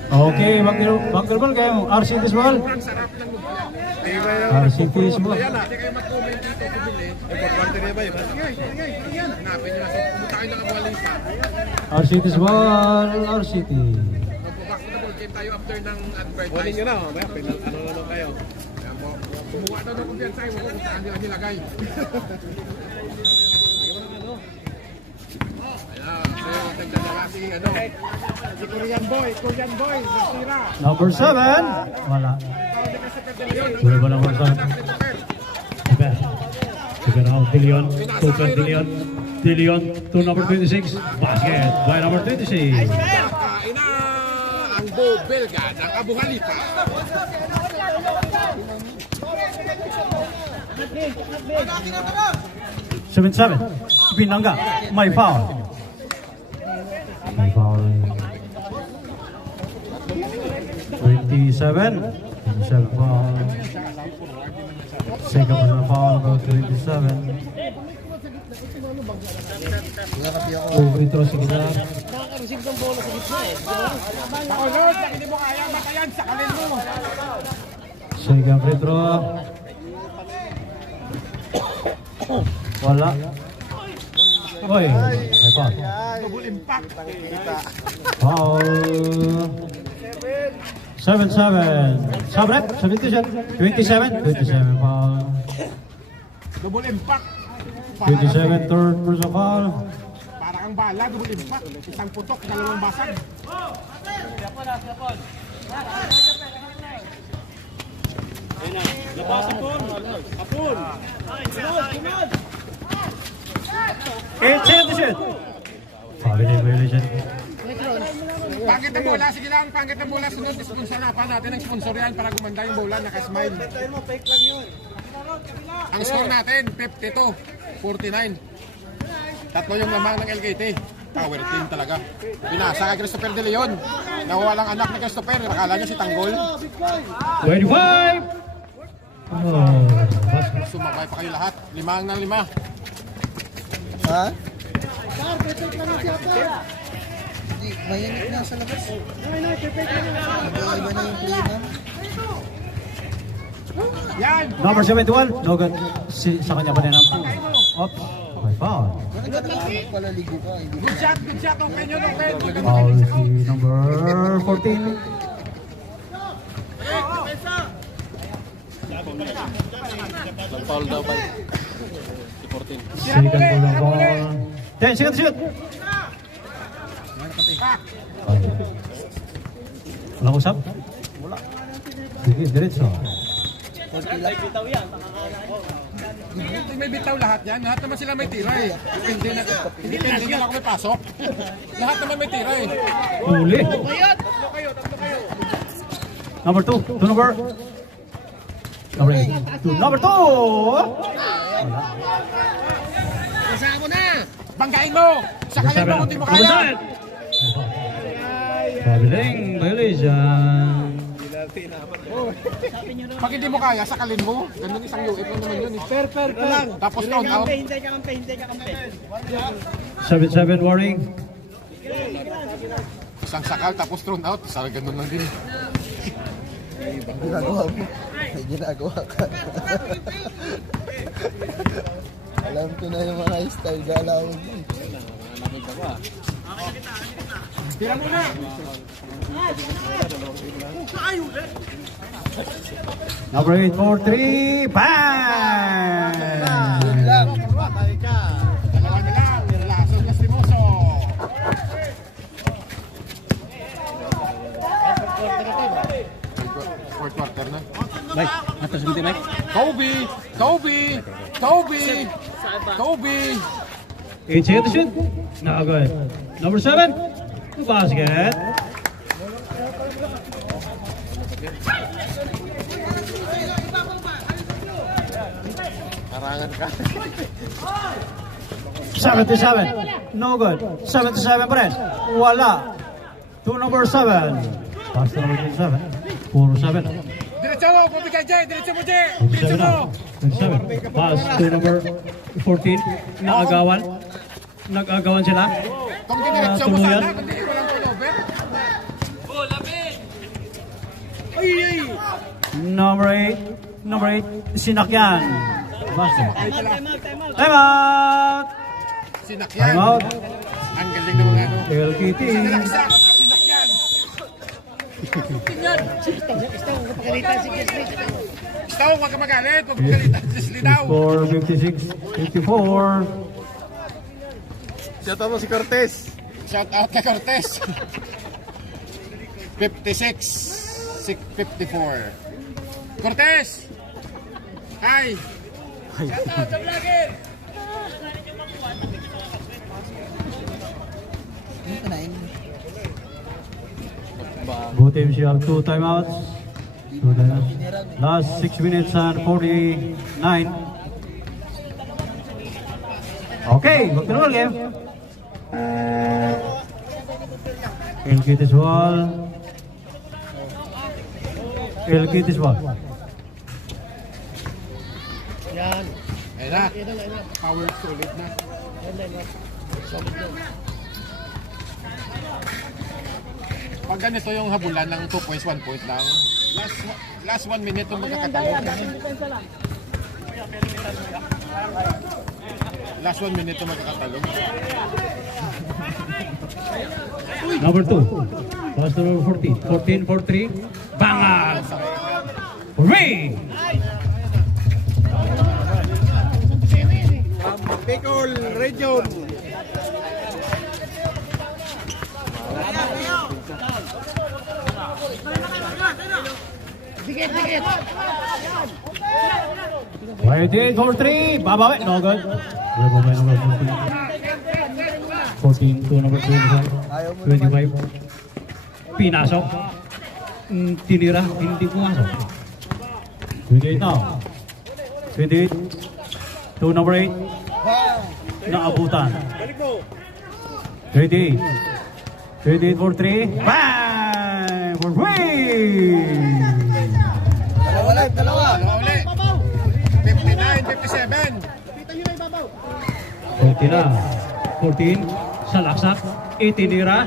Okay, magdurban kayo. RCT's ball. Sobrang sarap ng lumpia. RCT's ball. Hindi kayo mag-comment dito, bumili. Importante rin ba yun? Yan, hanapin nyo na. So, pumunta kayo ng Abualing pa. RCT's ball. RCT. Magpo-basketball game tayo after ng Kunin advertise. nyo na, mamaya, ano na lang kayo. Yan po. Kumuha daw ng kumpiyansa, ewan ko kung saan nila nilagay. Ayan, so nagdadala si Korean Boy, nasira. Number 7. Wala. Wala ba number 7? Okay. Sige na, Dillion. Super Dillion. Dillion to number 26. Basket by number 26. Kain na ang Bo Belga ng Abu Halifa. Seven. Binangga. May foul. May foul. 27. 27 foul. Second personal foul about 27. Free throw sa gitna. Paulod, hindi mo kaya matayan sa kalin mo. Second free throw. Wala. Oy, may foul. Double impact. Foul. 7-7. Sabrep, 27 foul. Double impact. 27 third personal foul. Para kang bala, double impact. Isang putok, dalawang basag. 8 seconds to shoot. Foul violation. Pangit ng bola, sige lang, pangit ng bola, sunod, sponsor na pa natin ang sponsor yan para gumanda yung bola, naka-smile. Ang score natin, 52-49. Tatlo yung lamang ng LKT. Power team talaga. Binasa kay Christopher De Leon. Nawawalang anak ni Christopher, akala niya si Tanggol. 25. Oh, basket. Sumakay pa kayo lahat, 5 ng 5. Ha? Hindi, mayanit na sa labas. Iba na yung play, ma'am. Yan! Number 71. No good. Sa kanya pa din ang oops. May foul. Palaligo ka. Hindi Good shot, open yun, open. Foul si number 14. Foul daw ba? 14. Second ball ng ball. 10 seconds to shoot. Walang usap? Wala. Sige, diretso. May bitaw lahat yan. Lahat naman sila may tira eh. Hindi na ako may pasok. Lahat naman may tira eh. Huli. Number 2. To number. Number 8. To number 2. Wala. Kasama mo na! Banggain mo! Sakayan mo kung di mo kaya! Pabiling violation. Pag hindi mo kaya, sakalin mo. Ganun isang UF lang naman yun eh. Fair ka lang. Tapos count out. 7-7 warning. Isang sakal, tapos thrown out. Sa ganun lang din. ginagawa mo. May ginagawa ka. Alam ko na yung mga style galaw mo. Tira mo na! Number 8 for 3. Bang! Dalawa na lang. Nilason Lastimoso. Fourth quarter na. Mike, atas mo Mike. Kobe! Kobe! Kobe! Kobe! 8 seconds to shoot. Now go ahead. Number 7. Basket. Karangan ka. 7-7. No good. 7-7 pa rin. Wala. To number 7. Pass to number 7. Puro 7. Diretso mo! Pabigay Jay! Diretso mo Jay! Diretso 7 mo! na. 7. Pass to number 14. Naagawan. Nag-agawan sila. Kung di diretso mo Tuluyan. sana, kundi walang turnover. Number 8. Number 8. Sinakyan. Basket. Time out. Sinakyan. Time out. Ang galing ng mga ano. LKT. Sinakyan. Sinakyan. Stow, huwag ka magalit. Huwag magalitan. Sisli daw. Score 56-54. Shout out mo si Cortez. Shout out kay Cortez. 56-54. Cortez! Hi! Shout out sa vlogger! Ano ka na yun? Both teams you have 2 timeouts. 2 timeouts. Last 6 minutes and 49. Okay, magtanong game. Elkitis wall. Elkitis wall. Ayun na. Power solid na. Pag ganito yung habulan ng 2 points, 1 point lang. Last 1 minute yung magkakatalo. Last 1 minute yung magkakatalo. Number 2. Pass to number 14. 14 for 3. Bang! Ring! Bicol Region. Dikit. 28 for 3. Babawi. No good. Babawi number 14. 14 to number 25. Pinasok. Tinira, hindi pumasok. 28 now. 28 to number 8. Naabutan. 28. 28 for 3. Bang! For 3! Dalawa. Uli. 59, 57. 14 na. 14. Sa laksak. Itinira.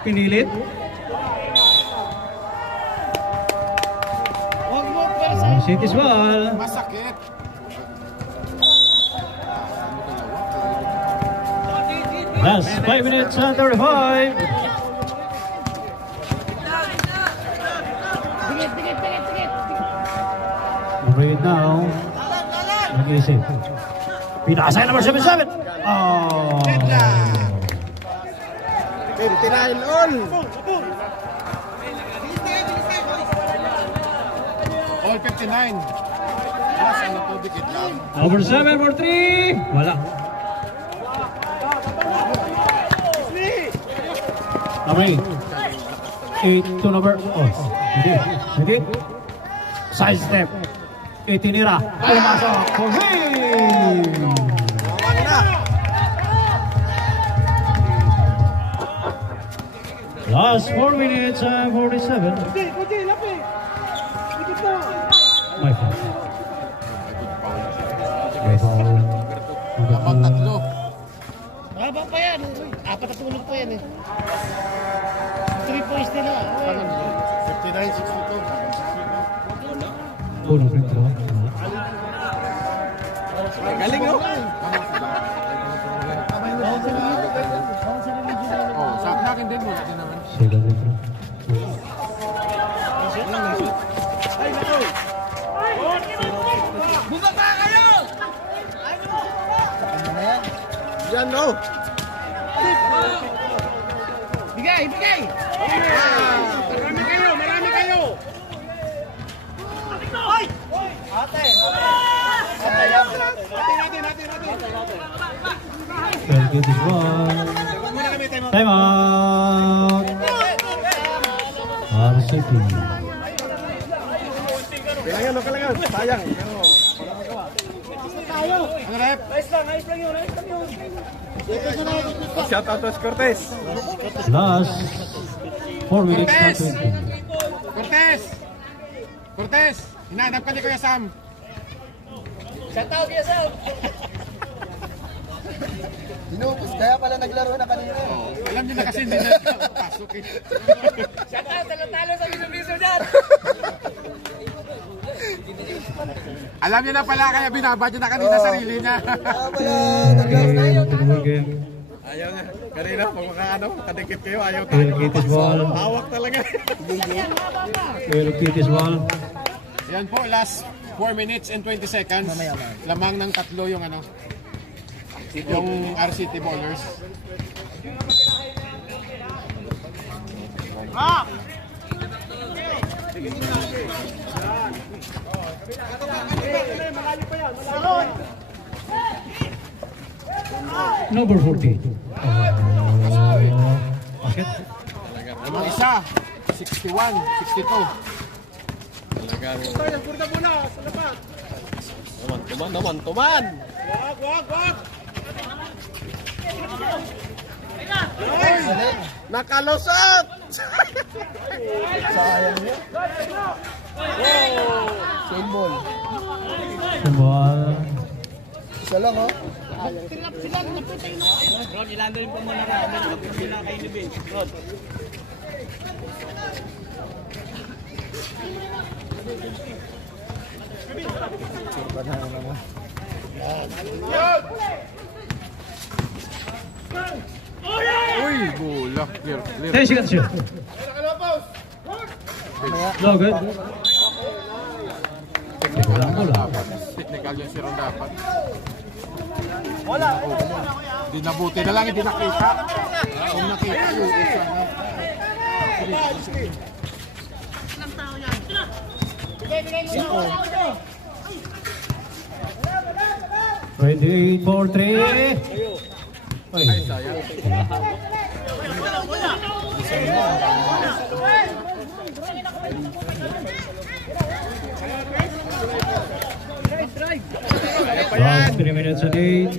Pinilit. City's ball. Masakit. Last 5 minutes and 35. Number 8 now. Nag-iisip. Pinasay number 77. Oh. 59 all. All 59. Plus, ano po, dikit lang. Number 7 for 3. Wala. Number 8. 8 to number. Oh. Hindi. Hindi. Side step. Itinira. Pumasok. For 3. Last 4 minutes and 47. My fault. My fault. Dapat tatlo. Haba pa yan. Apat na tulog pa yan eh. 3 points nila. 59, 62. Puro free throw. Galing, no? Oh, sa akin din mo. Hindi naman. Second free throw. Bumaba kayo! Yan, no? Bigay, bigay! Marami kayo, marami kayo. Well, good is one. Time out. RCT. Kailangan, no? Kailangan. Sayang. Ano rep? Shout out to Cortez. Last 4 minutes and 20. Cortez! Cortez! Hinahanap ka ni Kuya Sam. Inubos, kaya pala naglaro na kanina. Alam niyo na kasi hindi na pasok eh. Talo sa biso-biso dyan! Alam niyo na pala kaya binabad niya na kanina sarili niya. Game. Ayaw nga. Kanina, pag makadikit kayo, ayaw Well, tayo. Kitty's ball. Hawak talaga. Well, Kitty's ball. Yan po, last 4 minutes and 20 seconds. Lamang ng tatlo yung ano, yung RCT bowlers. Number 40. Bakit? Lamang isa, 61, 62. Tuman. Nakalusot! Sayang niya. Symbol. Ball. Isa lang oh. Ron, ilando yung pamana namin. Hindi na kayo ni Ron. Uy, bola. Clear, clear. 10 seconds shoot. No good. Walang bola. Technical yung sirong dapat. Wala. Di nabuti na lang, hindi nakita. Kung nakita, yung isa na. 28 for 3. Ay, last 3 minutes and 8.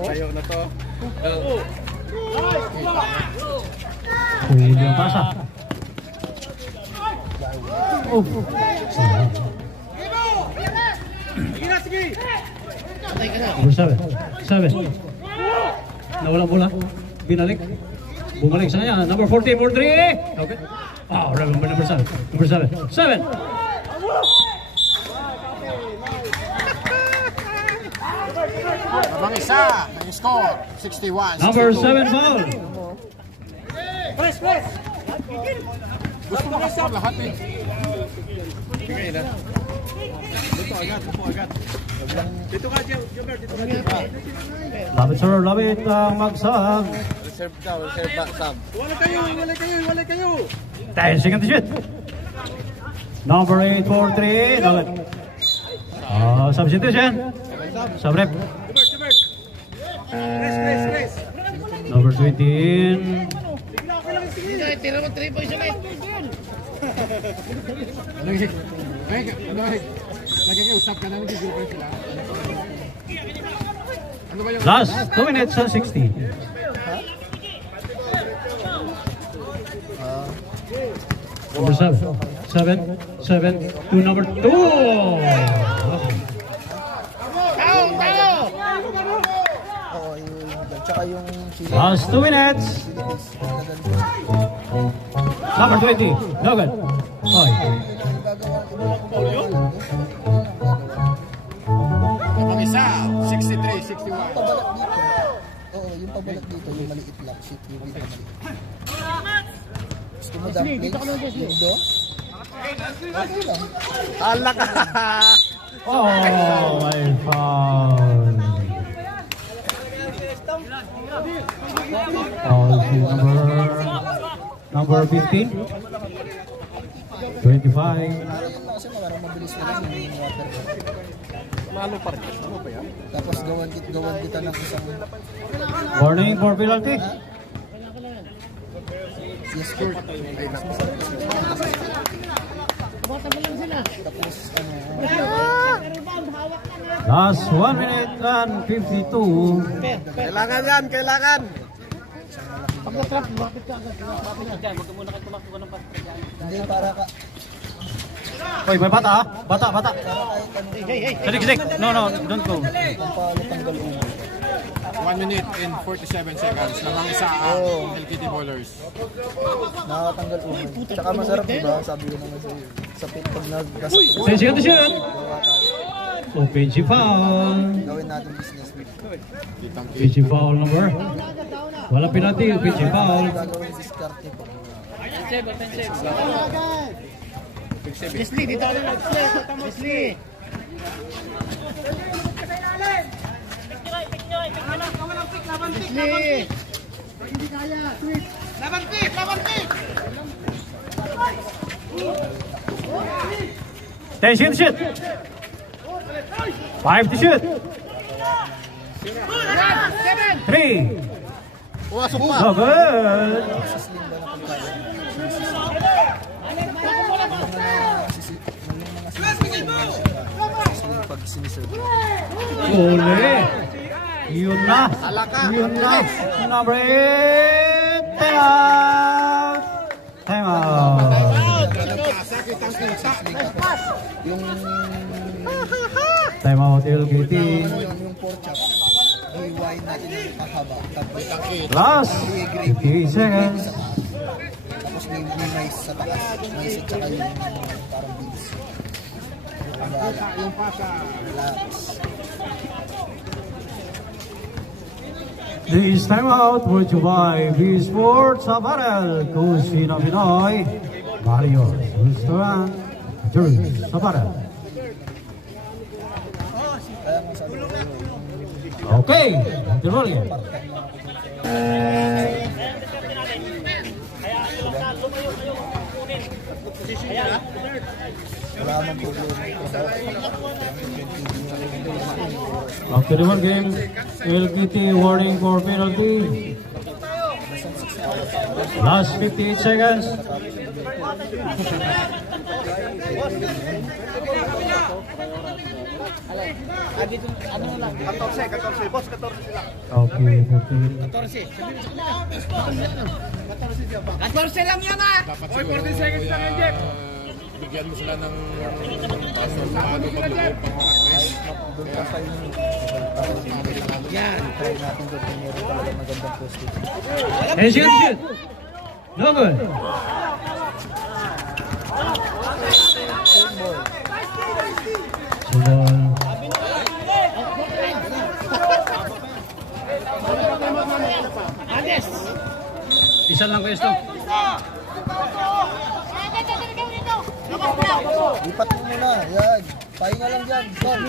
Tayo na to. Huli ang pasa. Oh. Number 7. Nawala bola. Binalik. Bumalik sa kanya. Number 14, more 3. Okay. Oh, number 7. Number 7. 7. Abang isa, ang score, 61. Number 7 foul. Gusto mo score lahat eh. Bigay na. Dito agad. Dito ka, Jumper. Dito ka. Labit sir, labit ang magsang. Reserve ka, Sam. Wala kayo. 10 seconds to shoot. Number 8 for 3. Labit. Substitution. Subrep. Race. Number 20. Tira mo 3 points ulit. Nagkikiusap ka na, nagkikiusap sila. Ano ba yung... Last 2 minutes and 60. Number 7 to number 2. Last 2 minutes. Number 20. Logan. Oy. Abang isa, 63, 61. Oo, yung pabalat dito, yung maliit lang. Shit, yung maliit. Gusto mo dumplings? Yung do? Okay lang. Hala ka. Oh, my foul. Foul to number 15. 25. Kasi parang mabilis na lang yung water. Malo pa rin. Ano pa yan? Tapos gawan kita ng isang... Warning for penalty. Yes, sir. Tumatabal lang sila. Tapos ano... Last 1 minute and 52. Kailangan yan, kailangan. Pag na-trap, bakit ka agad? Hindi, para ka... Oy, may bata ah. Bata. Hey. Sidik. No, don't go. Pampalutanggal ulo. 1 minute and 47 seconds. Abang isa ang LKT Bowlers. Nakakatanggal ulo. Tsaka masarap, diba? Sabi ko naman sa'yo. Sa pit, pag nag-gas... 10 seconds to shoot. Gawa tayo. PG foul. Gawin natin business. PG foul number. Wala penalty, PG foul. Gagawin si Scarte po. Leslie, dito ako lang. Leslie. Leslie. Hindi kaya. Laban pick. 10 seconds to shoot. 5 to shoot. 3. Pumasok pa. No good. Pag siniserve. Uli. Yun na. Number 8. Time out. Yung... Time out LKT. Yung pork chop. I-wine natin yung pahaba. Tapos... Last 50 seconds. Tapos may mais sa taas. Mais at saka yung parang beans. Relax. This time out brought to you by V Sports Apparel, Kusina Pinoy, Mario's Restaurant, Jules Apparel. Okay, Devolver. Wala namang problema. After the one game, LKT warning for penalty. Last 58 seconds. Okay, 14. 14 lang yan ah! Dapat siguro, bigyan mo sila ng paso paano pagloob pang mga tres. Doon pa sa inyo. Yan. Try natin doon kung meron talaga magandang posting. And shoot! No good. So, Agnes! isa lang kayo stop. Lipat mo muna. Yan. Pahinga lang dyan. Yan.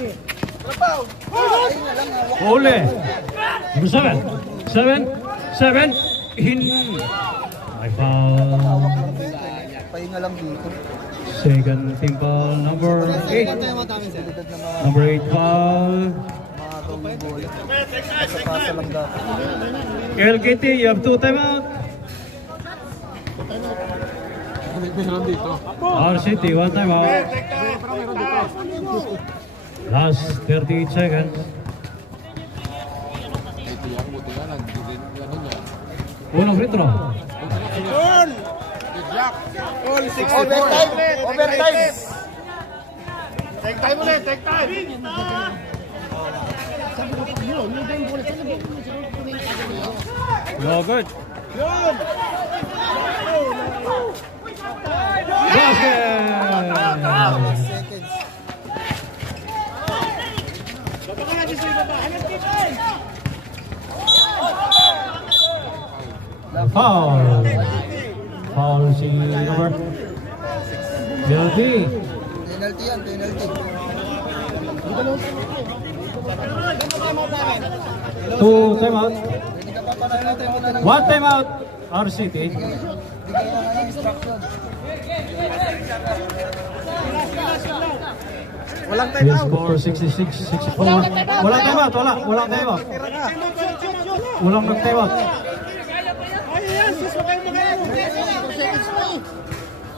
Pahinga lang. Huli. Number 7. 7. In. May foul. Hawak lang dito. Pahinga lang dito. Second team foul. Number 8. Silidad na mga Number 8 foul. gawing bola. Pasa-pasa lang dapat. LKT, you have 2 timeout. RCT, 1 timeout. Last 38 seconds. Unang free throw. Overtime! Overtime! Take time ulit, take time! No good. Basket! Seconds. Foul. Foul si number. Penalty. Penalty yan, penalty. 2 timeout. Pwede ka pa natin mo na ng 1 timeout. RCT. bigay na nga ng instruction. Will score 66-64. Walang timeout. Walang timeout. Walang nag-timeout.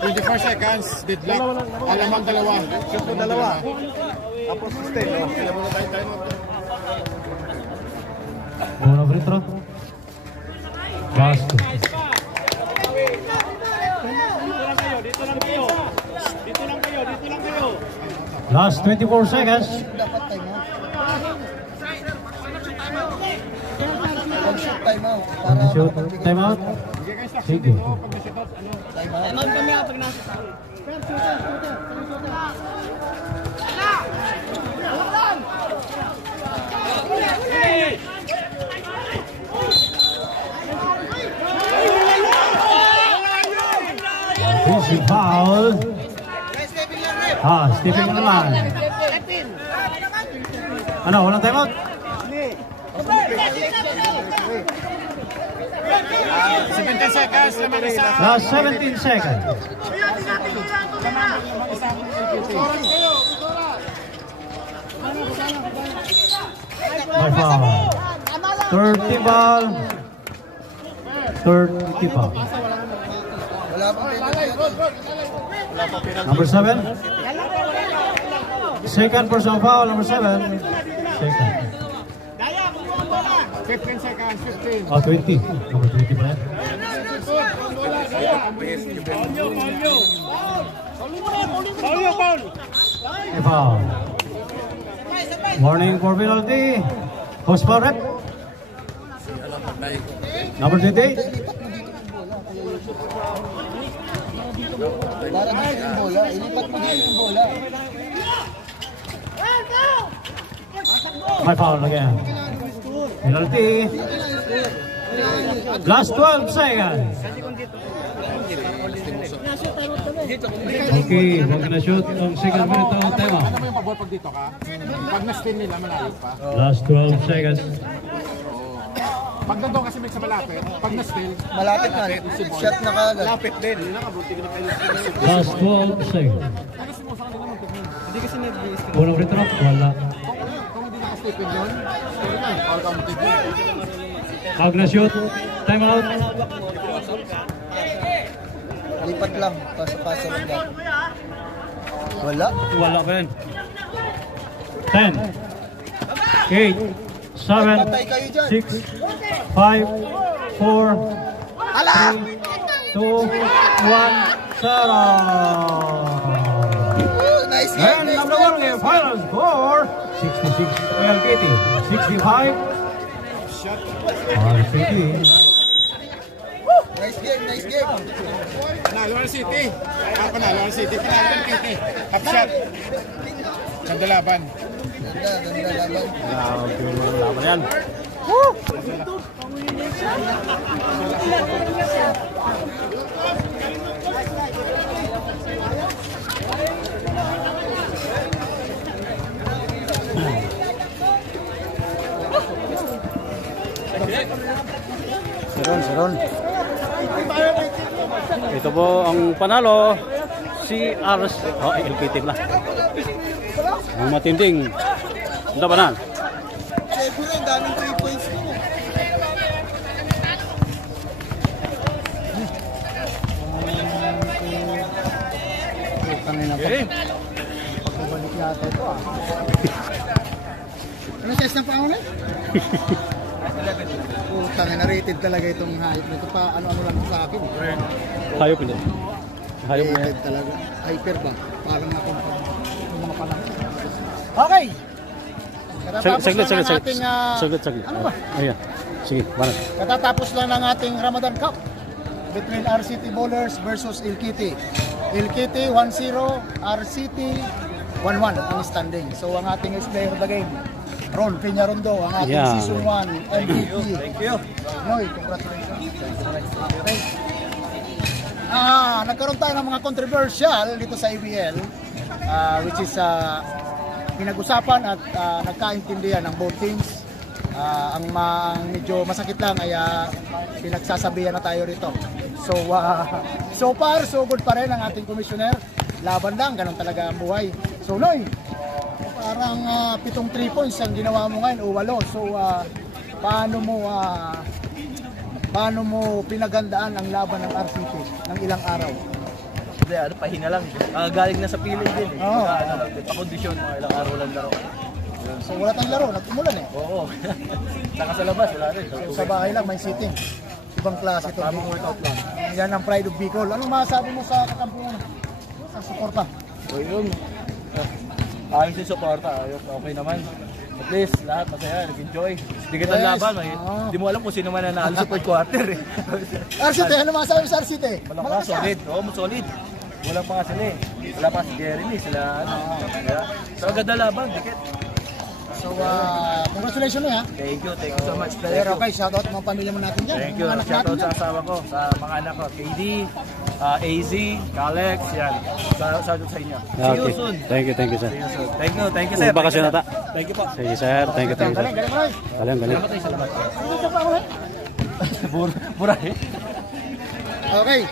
24 seconds, deadlock. Alamang dalawa. Shoot mo dalawa. Tapos sustain. Kailan mo na tayo tayo. Unang free throw. Basket. Last 24 seconds. Dapat time out. Pag-shoot time out. Para Shoot. makapagbigay Timeout. Sige. time out. Offensive foul. Stepping on the line. Ano, walang timeout? 17 seconds, lamang isa. Last 17 seconds. My foul. Third team ball. Third team ball. Wala pang penalty. Number 7. Second personal foul, number 7. Second. 15 seconds, 15. Oh, 20. Number 20 ba yan? A foul. Warning for penalty. Post foul rep. Number 28. Para dito yung bola. Ilipat mo dito yung bola. My foul again. Penalty. Last 12 seconds. Okay, huwag na shoot ang second minute ng tema. Ano mo yung pabor pag dito ka? Pag na-steam nila, malayo pa. Last 12 seconds. Pag nandun kasi may sa malapit, pag na-steal, Malapit na. Shot na kagad. Lapit din. Last 12 seconds. Hindi kasi nag-iis. Unang free throw, wala. kung hindi naka-stipin yun, steal na, all counted yun. Pag na-shoot, time out. Lipat lang. Pasa-pasa lang daw. Wala. Wala pa rin. 10, 8, 7, Patay kayo dyan. 6, 5, 4, 3, 2, 1, 0. Nice game. And number one, the final score, 66 LKT, 65 RCT. Nice game. Nice game. Panalo ang City. Panalo ang City. Panalo ang City. Half shot. Ganda laban. Ganda laban. Laban yan. Siron. Ito po ang panalo, si RS. Oh, LPT pala. Ang matinding labanan. Siyempre, ang daming 3 points mo. Pagbabalik natin ito ah. Ano size ng pauna? Putang na rated talaga itong hype nito pa ano-ano lang sa akin. Hayop hindi. Hayop na yan. Rated talaga. Hyper ba? Parang ako mga panahon. Okay. Saglit. Saglit. Ano ba? Ayan. Sige, banat. Katatapos lang ng ating Ramadan Cup between RCT Bowlers versus Ilkiti. Ilkiti 1-0, RCT 1-1 ang standing. So ang ating ex-player of the game, Ron Peñarondo, ang ating Yeah. Season 1 MVP. Thank you. Noy, congratulations. Okay. Nagkaroon tayo ng mga controversial dito sa ABL, which is pinag-usapan at nagkaintindihan ng both teams. Ang medyo masakit lang ay pinagsasabihan na tayo rito. So, so far, so good pa rin ang ating commissioner. Laban lang, ganun talaga ang buhay. So, Noy, parang 7 3 points ang ginawa mo ngayon o 8. So, paano mo pinagandaan ang laban ng RCT ng ilang araw? Hindi, pahinga lang. Galing na sa piling din eh. Oo. Pa-kondisyon, mga ilang araw lang laro. So, wala tayong laro, nagtumulan eh. Oo. Saka sa labas, wala rin. Sa bahay lang, may sitting. Ibang klase ito. Tamang workout lang. Yan ang pride of Bicol. Anong masasabi mo sa kakampiyon? Sa suporta? So yun. Ayos yung suporta. Ayos, okay naman. At least, lahat masaya, nag-enjoy. Digit ang Yes. laban. Hindi mo alam kung sino man nanalo sa third quarter eh. RCT, ano masasabi mo sa RCT? Malakas, solid. Oo, solid. Wala pa nga sila eh. Wala pa si Jeremy, sila ano. Yeah. So, ang ganda laban, dikit. So, congratulations ha. Thank you so much. Player, okay, shoutout mga pamilya mo natin dyan. Thank you. Mga anak Shoutout natin sa dyan. asawa ko, sa mga anak ko, KD, AZ, Kalex, yan. Shoutout sa inyo. See you soon. Thank you, sir. See you soon. Thank you, sir. Bakasyon nata. Thank you po. Sige, sir. Thank you, sir. Galing, galing mo rin. Galing. Buray. Okay,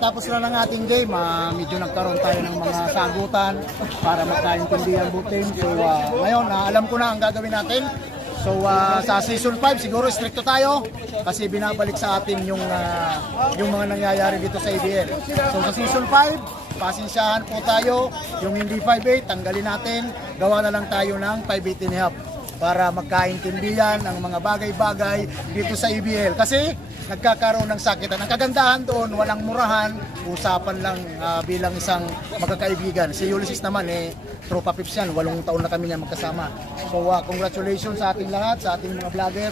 tapos na ng ating game, medyo nagkaroon tayo ng mga sagutan para magkaintindihan both team. So ngayon, alam ko na ang gagawin natin. So sa season 5 siguro stricto tayo kasi binabalik sa atin yung mga nangyayari dito sa ABL. So sa season 5, pasensyahan po tayo. Yung hindi 5-8, tanggalin natin. Gawa na lang tayo ng 5-8 and a half para magkaintindihan ang mga bagay-bagay dito sa ABL. Kasi nagkakaroon ng sakitan. Ang kagandahan doon, walang murahan, usapan lang bilang isang magkakaibigan. Si Ulysses naman, tropa pips yan, 8 taon na kami niya magkasama. So, congratulations sa ating lahat, sa ating mga vlogger.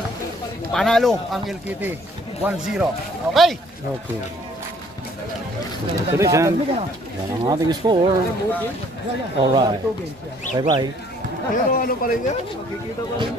Panalo ang LKT, 1-0. Okay? Okay. Congratulations. Yan ang ating score. Alright. Bye-bye. Pero ano pala yan? Makikita pa rin.